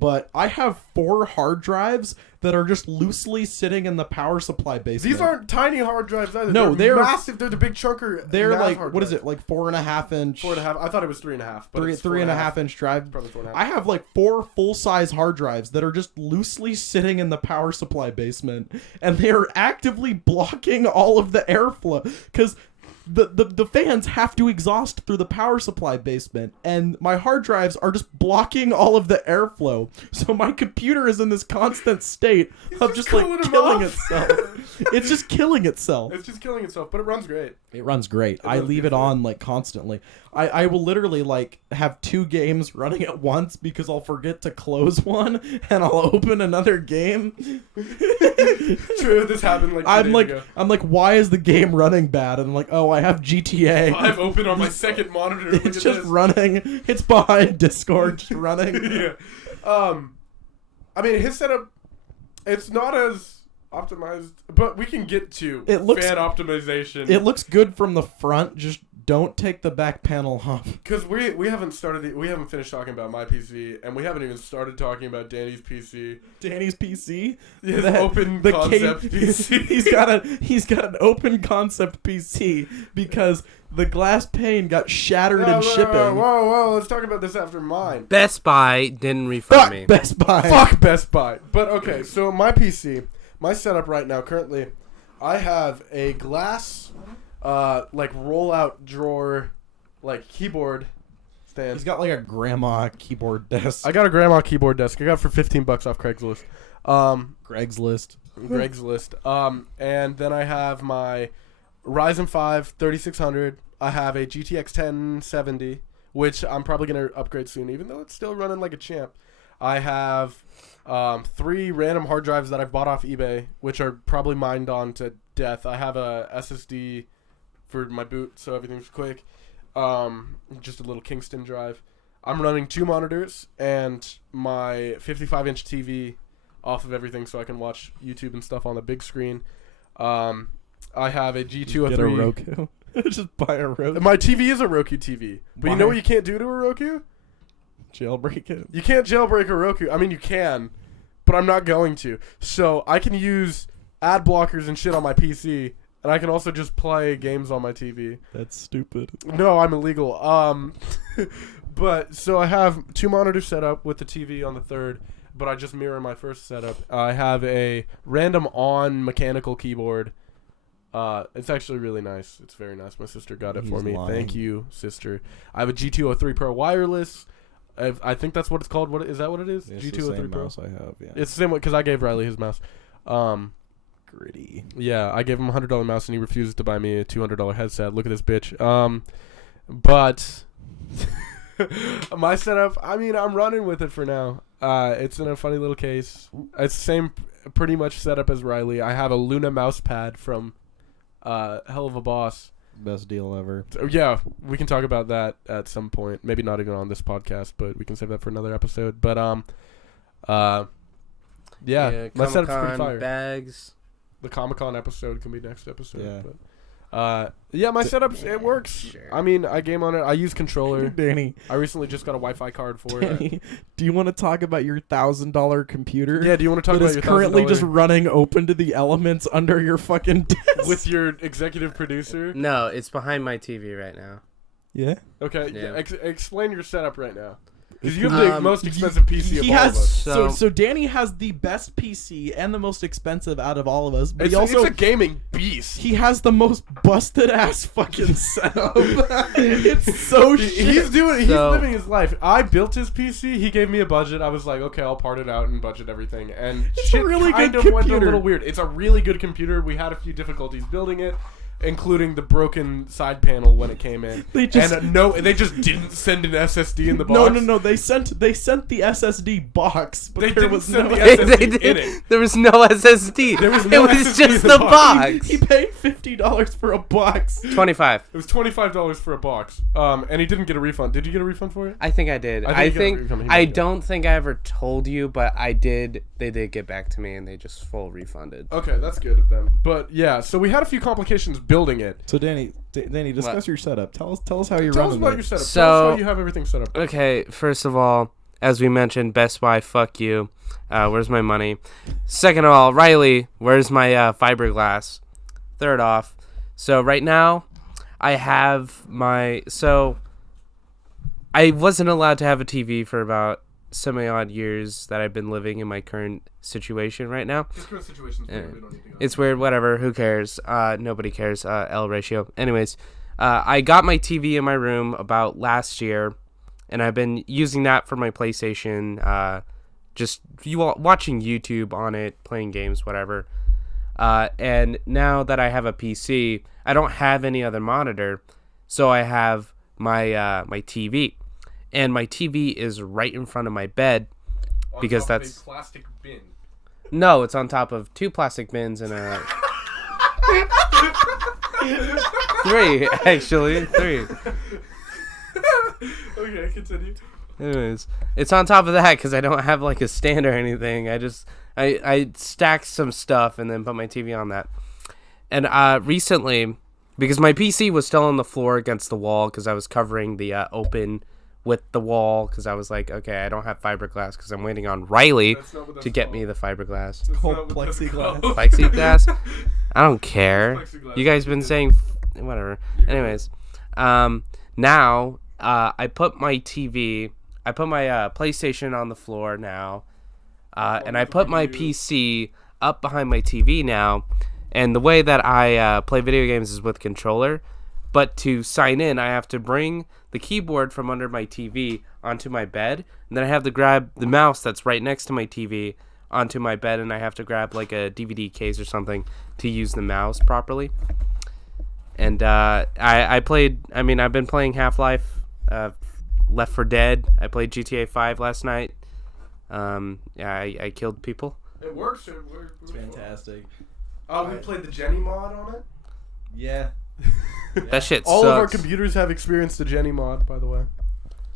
But I have 4 hard drives that are just loosely sitting in the power supply basement. These aren't tiny hard drives either. No, they're massive. They're the big chunker. They're NAS like, hard what is drives. it, like 4.5 inch? 4.5. I thought it was 3.5. But it's 3.5 inch drive. Probably 4.5. I have like 4 full-size hard drives that are just loosely sitting in the power supply basement, and they are actively blocking all of the airflow because the fans have to exhaust through the power supply basement, and my hard drives are just blocking all of the airflow. So my computer is in this constant state of just like cooling 'em killing off. itself. It's just killing itself. It's just killing itself, but it runs great. It runs great. I runs leave it beautifully. on like constantly. I will literally like have 2 games running at once because I'll forget to close one and I'll open another game. True, this happened like 2 I'm days like ago. why is the game running bad? And I'm like, oh, I have GTA. I've opened on my second monitor. Look It's at just this. running. It's behind Discord, just running. Yeah. I mean, his setup, it's not as optimized, but we can get to It looks- fan optimization. It looks good from the front. Just don't take the back panel off. Because we haven't finished talking about my PC, and we haven't even started talking about Danny's PC. Danny's PC. His That- open the concept cave- PC. He's got an open concept PC because the glass pane got shattered in shipping. Whoa, let's talk about this after mine. Best Buy didn't refund Fuck me. Best Buy. Fuck Best Buy. But okay, so my PC, my setup right now, currently, I have a glass, like roll-out drawer, like keyboard stand. He's got like a grandma keyboard desk. I got a grandma keyboard desk. I got it for $15 off Craigslist. Greg's List. Greg's List. And then I have my Ryzen 5 3600. I have a GTX 1070, which I'm probably going to upgrade soon, even though it's still running like a champ. I have 3 random hard drives that I've bought off eBay, which are probably mined on to death. I have a SSD for my boot, so everything's quick. Just a little Kingston drive. I'm running 2 monitors and my 55-inch TV off of everything, so I can watch YouTube and stuff on the big screen. I have a G203. Get a Roku. Just buy a Roku. My TV is a Roku TV, but you know what you can't do to a Roku? Jailbreak it. You can't jailbreak a Roku. I mean, you can, but I'm not going to. So I can use ad blockers and shit on my PC, and I can also just play games on my TV. That's stupid. No, I'm illegal. But so I have 2 monitors set up with the TV on the third, but I just mirror my first setup. I have a random on mechanical keyboard. It's actually really nice. It's very nice. My sister got it for He's me. lying. Thank you, sister. I have a G203 Pro wireless. I think that's what it's called. What is that? What it is? It's the G203 same Pro. mouse I have. Yeah. It's the same because I gave Riley his mouse. Gritty. Yeah, I gave him a $100 mouse and he refuses to buy me a $200 headset. Look at this bitch. But my setup, I mean, I'm running with it for now. It's in a funny little case. It's the same pretty much setup as Riley. I have a Luna mouse pad from Hell of a Boss. Best deal ever. So, yeah, we can talk about that at some point. Maybe not even on this podcast, but we can save that for another episode. But yeah, my setup's pretty Comic-Con fire. bags. The Comic-Con episode can be next episode. Yeah. But, yeah, my setup, it works. Sure. I mean, I game on it. I use controller. Danny, I recently just got a Wi-Fi card for it. Danny, do you want to talk about your $1,000 computer? Yeah, do you want to talk that about is your currently $1,000 just running open to the elements under your fucking desk? with your executive producer? No, it's behind my TV right now. Yeah. Okay, Yeah. explain your setup right now. Because you have the most expensive PC of He all has of us. so Danny has the best PC and the most expensive out of all of us. But It's, he also it's a gaming beast. he has the most busted ass fucking setup. It's so shit. He's So- living his life. I built his PC. He gave me a budget. I was like, okay, I'll part it out and budget everything. And It's a shit really kind good of went a computer. little weird. It's a really good computer. We had a few difficulties building it, including the broken side panel when it came in. They just- they just didn't send an SSD in the box. No. They sent the SSD box, but They there didn't was send no. the They SSD in did- it. There was no SSD. There was no it was SSD just in the the box. box. He paid $50 for a box. 25. It was $25 for a box. And he didn't get a refund. Did you get a refund for it? I think I did. I I think think you got a refund. I don't think I ever told you, but I did. They did get back to me, and they just full refunded. Okay, that's good of them. But yeah, so we had a few complications building it. So Danny, discuss What? your setup. Tell us how you're Tell us running about it. your setup. So- Tell us how you have everything set up. Okay, first of all, as we mentioned, Best Buy, fuck you. Where's my money? Second of all, Riley, where's my fiberglass? Third off, so right now, I have my... So, I wasn't allowed to have a TV for about semi-odd years that I've been living in my current situation right now. This current situation's Yeah. weird. We don't need to go. It's weird, whatever, who cares? Nobody cares, L ratio. Anyways, I got my TV in my room about last year, and I've been using that for my PlayStation, just watching YouTube on it, playing games, whatever. And now that I have a PC, I don't have any other monitor, so I have my my TV. And my TV is right in front of my bed, On because top of a that's- plastic bin. No, it's on top of 2 plastic bins and a... 3, actually. 3. Okay, continue. Anyways, it's on top of that because I don't have like a stand or anything. I stacked some stuff and then put my TV on that. And recently, because my PC was still on the floor against the wall because I was covering the open with the wall because I was like, okay, I don't have fiberglass because I'm waiting on Riley That's not what that's to get called. me the fiberglass. That's Called not what that's plexiglass. called. Plexiglass? I don't care. Plexiglass. You guys been saying whatever. Anyways, now I put my TV, I put my PlayStation on the floor now, and I put my PC up behind my TV now. And the way that I play video games is with controller, but to sign in, I have to bring the keyboard from under my TV onto my bed, and then I have to grab the mouse that's right next to my TV onto my bed, and I have to grab like a DVD case or something to use the mouse properly. And I've been playing Half-Life, Left 4 Dead. I played GTA 5 last night. I killed people. It works. It works. It's fantastic. We played the Jenny mod on it. Yeah. That shit All sucks. of our computers have experienced the Jenny mod, by the way.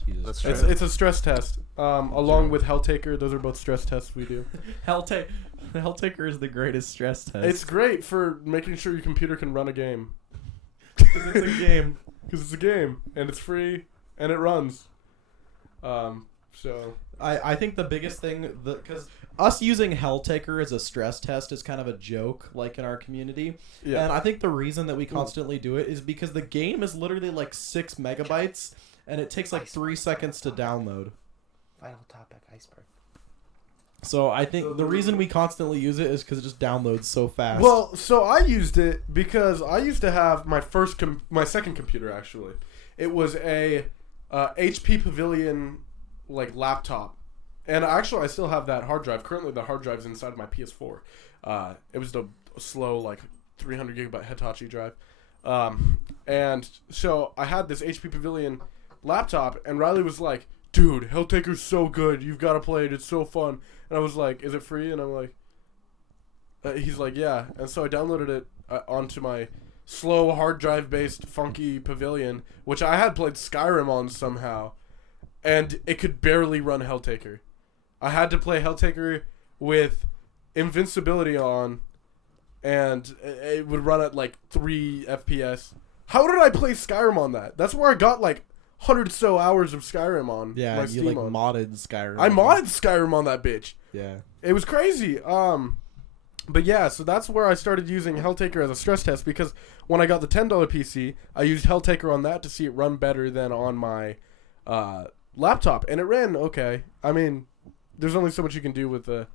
Jesus That's Christ. true. It's a stress test. Along with Helltaker, those are both stress tests we do. Helltaker is the greatest stress test. It's great for making sure your computer can run a game. because it's a game. Because it's a game, and it's free, and it runs. So... I think the biggest thing, because us using Helltaker as a stress test is kind of a joke, like in our community. Yeah. And I think the reason that we constantly do it is because the game is literally like 6 megabytes, and it takes like 3 seconds to download. Final topic, iceberg. So I think the reason we constantly use it is because it just downloads so fast. Well, so I used it because I used to have my my second computer, actually. It was a HP Pavilion like laptop, and actually I still have that hard drive. Currently the hard drive's inside of my PS4. It was the slow like 300 gigabyte Hitachi drive, and so I had this HP Pavilion laptop, and Riley was like, dude, Helltaker's so good, you've got to play it, it's so fun. And I was like, is it free? And I'm like, he's like, yeah. And so I downloaded it onto my slow hard drive based funky Pavilion, which I had played Skyrim on somehow, and it could barely run Helltaker. I had to play Helltaker with invincibility on, and it would run at like 3 FPS. How did I play Skyrim on that? That's where I got like 100 so hours of Skyrim on. yeah, my you Steam like on. modded Skyrim. I modded Skyrim on that bitch. Yeah. It was crazy. But yeah, so that's where I started using Helltaker as a stress test, because when I got the $10 PC, I used Helltaker on that to see it run better than on my laptop, and it ran okay. I mean, there's only so much you can do with a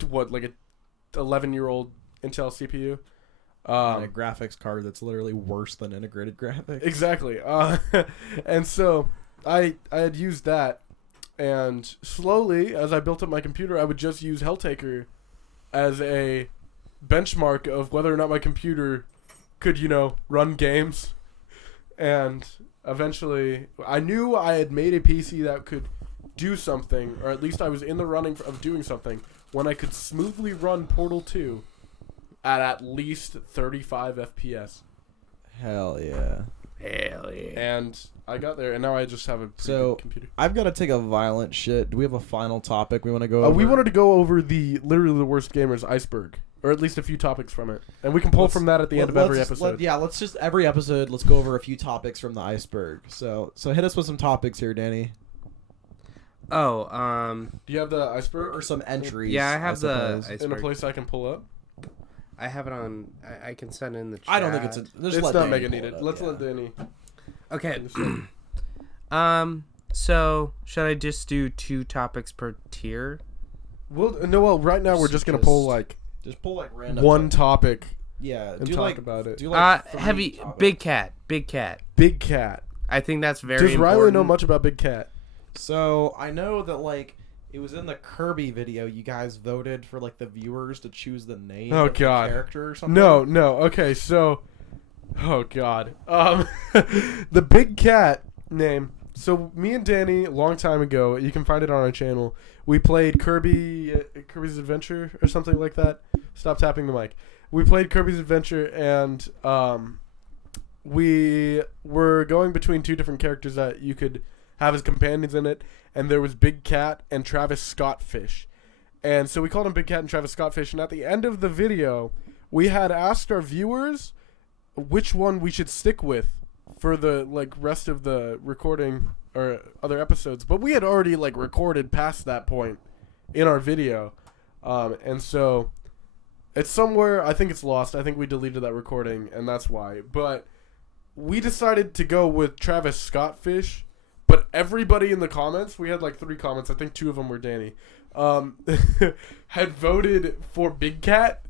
11-year-old Intel CPU. And a graphics card that's literally worse than integrated graphics. Exactly. And so I had used that, and slowly, as I built up my computer, I would just use Helltaker as a benchmark of whether or not my computer could, run games. And eventually, I knew I had made a PC that could do something, or at least I was in the running of doing something, when I could smoothly run Portal 2 at least 35 FPS. Hell yeah. Hell yeah. And I got there, and now I just have a pretty So, good computer. I've got to take a violent shit. Do we have a final topic we want to go over? We wanted to go over literally the worst gamers iceberg, or at least a few topics from it, and we can pull from that at the end of every episode. Let's just every episode. Let's go over a few topics from the iceberg. So hit us with some topics here, Danny, Oh, Do you have the iceberg or some entries. yeah, I have the suppose. in a iceberg. place I can pull up? I have it on. I can send it in the chat. I don't think it's a. Just It's let not Danny mega pull it needed. up, Let's yeah. let Danny. Okay. finish it. So should I just do 2 topics per tier? Well, right now we're just gonna pull like Just pull like random. one topic Yeah. and Do talk like about it. do like three Heavy. topics. Big cat. Big cat. Big Cat. I think that's very Does important. Riley know much about Big Cat? So I know that like it was in the Kirby video. You guys voted for like the viewers to choose the name Oh, of God. the character or something. No. Okay, so, oh god, the Big Cat name. So me and Danny, a long time ago, you can find it on our channel. We played Kirby's Adventure or something like that. Stop tapping the mic. We played Kirby's Adventure, and we were going between 2 different characters that you could have as companions in it, and there was Big Cat and Travis Scott Fish. And so we called him Big Cat and Travis Scott Fish, and at the end of the video, we had asked our viewers which one we should stick with for the rest of the recording or other episodes. But we had already recorded past that point in our video. And so it's somewhere, I think it's lost. I think we deleted that recording, and that's why. But we decided to go with Travis Scott Fish. But everybody in the comments, we had 3 comments, I think 2 of them were Danny, had voted for Big Cat.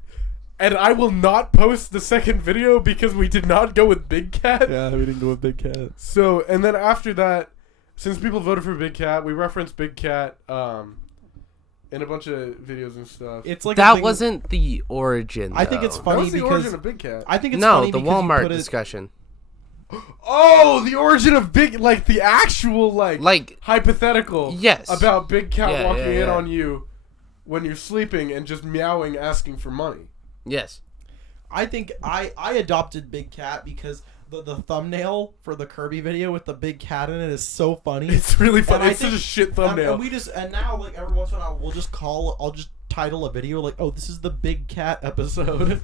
And I will not post the second video because we did not go with Big Cat. Yeah, we didn't go with Big Cat. So, and then after that, since people voted for Big Cat, we referenced Big Cat in a bunch of videos and stuff. It's like a That thing- wasn't the origin. I think it's though. That funny was the because origin of Big Cat. I think it's No, funny the because you Walmart put it- discussion. Oh, the origin of the actual Like, hypothetical. yes. About Big Cat Yeah, walking yeah, in yeah. on you when you're sleeping and just meowing, asking for money. yes. I think I adopted Big Cat because the thumbnail for the Kirby video with the big cat in it is so funny. It's really funny. And It's such a shit thumbnail. And now like every once in a while I'll just title a video like, oh, this is the Big Cat episode.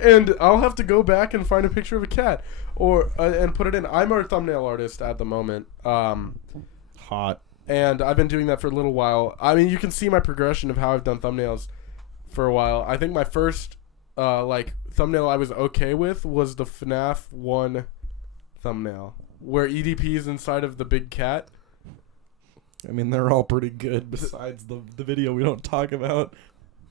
And I'll have to go back and find a picture of a cat or and put it in. I'm our thumbnail artist at the moment. Hot. And I've been doing that for a little while. I mean, you can see my progression of how I've done thumbnails for a while. I think my first thumbnail I was okay with was the FNAF 1 thumbnail where EDP is inside of the big cat. I mean, they're all pretty good besides the video we don't talk about.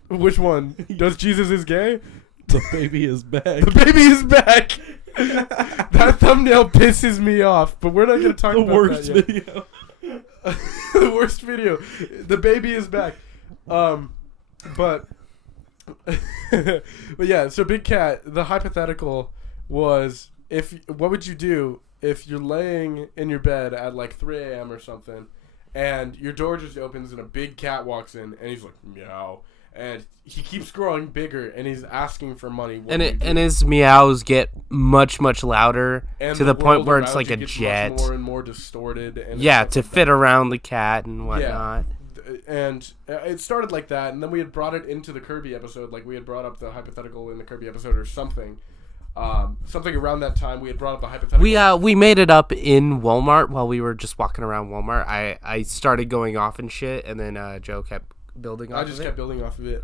Which one? Does Jesus is gay? The baby is back. The baby is back. That thumbnail pisses me off, but we're not going to talk The about worst that yet. video. The worst video. The baby is back. But but yeah, so Big Cat, the hypothetical was what would you do if you're laying in your bed at like 3 a.m. or something and your door just opens and a big cat walks in and he's like meow and he keeps growing bigger and he's asking for money. And his meows get much louder and to the point world where it's around like you a gets jet. much more and more distorted. And Yeah, it's to like fit around the cat and whatnot. And it started like that, and then we had brought it into the Kirby episode, like we had brought up the hypothetical in the Kirby episode or something. Something around that time we had brought up the hypothetical. We made it up in Walmart while we were just walking around Walmart. I started going off and shit, and then Joe kept building off I just of it. kept building off of it.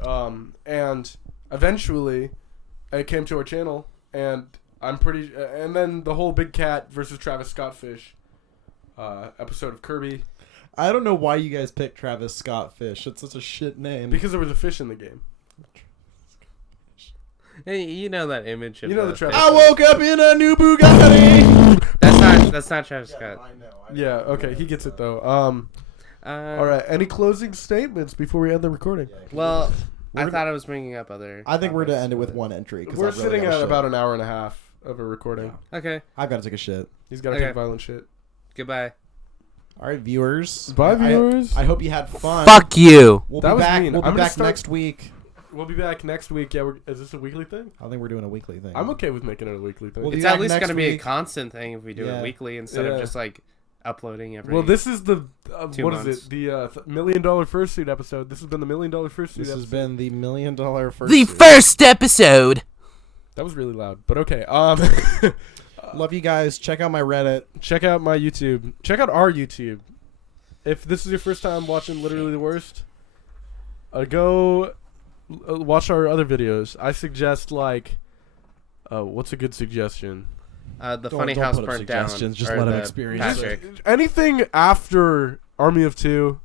And eventually it came to our channel, and and then the whole Big Cat versus Travis Scott Fish episode of Kirby. I don't know why you guys picked Travis Scott Fish. It's such a shit name. Because there was a fish in the game. Hey, you know that image of You know the Travis fish. I woke up in a new Bugatti. That's not Travis Scott. I know. Yeah, okay, he gets it though. All right, any closing statements before we end the recording? Well, I We're- thought I was bringing up other. I think we're to topics, end it with but- one entry. 'Cause We're I've really sitting gotta at shit. about an hour and a half of a recording. Okay. I've got to take a shit. He's got to Okay. take violent shit. Goodbye. All right, viewers. Bye, viewers. I hope you had fun. Fuck you. We'll That be was back. mean. We'll I'm be gonna back start- next week. We'll be back next week. Yeah, is this a weekly thing? I think we're doing a weekly thing. I'm okay with making it a weekly thing. We'll be It's back at least next going to be a week. constant thing if we do Yeah. it weekly instead Yeah. of just like uploading every. Well, this is the 2 what months. is it? The $1 million Fursuit episode. This has been the $1 million Fursuit. This has episode. been the $1 million first. the first episode. That was really loud, but okay. Love you guys. Check out my Reddit. Check out my YouTube. Check out our YouTube. If this is your first time watching Literally the Worst, go watch our other videos. I suggest what's a good suggestion? The Don't- funny don't house put up burnt down. suggestions, just or let 'em the experience it. Patrick. Anything after Army of Two,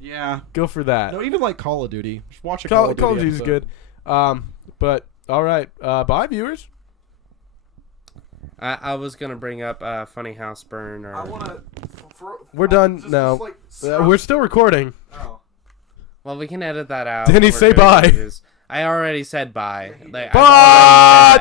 Yeah. go for that. No, even like Call of Duty. Just watch a Call of Duty. Call of Duty is episode. good. But all right, bye viewers. I was gonna bring up funny house burn or. We're done now. We're still recording. Well, we can edit that out. Denny, We're say doing bye. images. I already said bye. Like, I've Bye! already said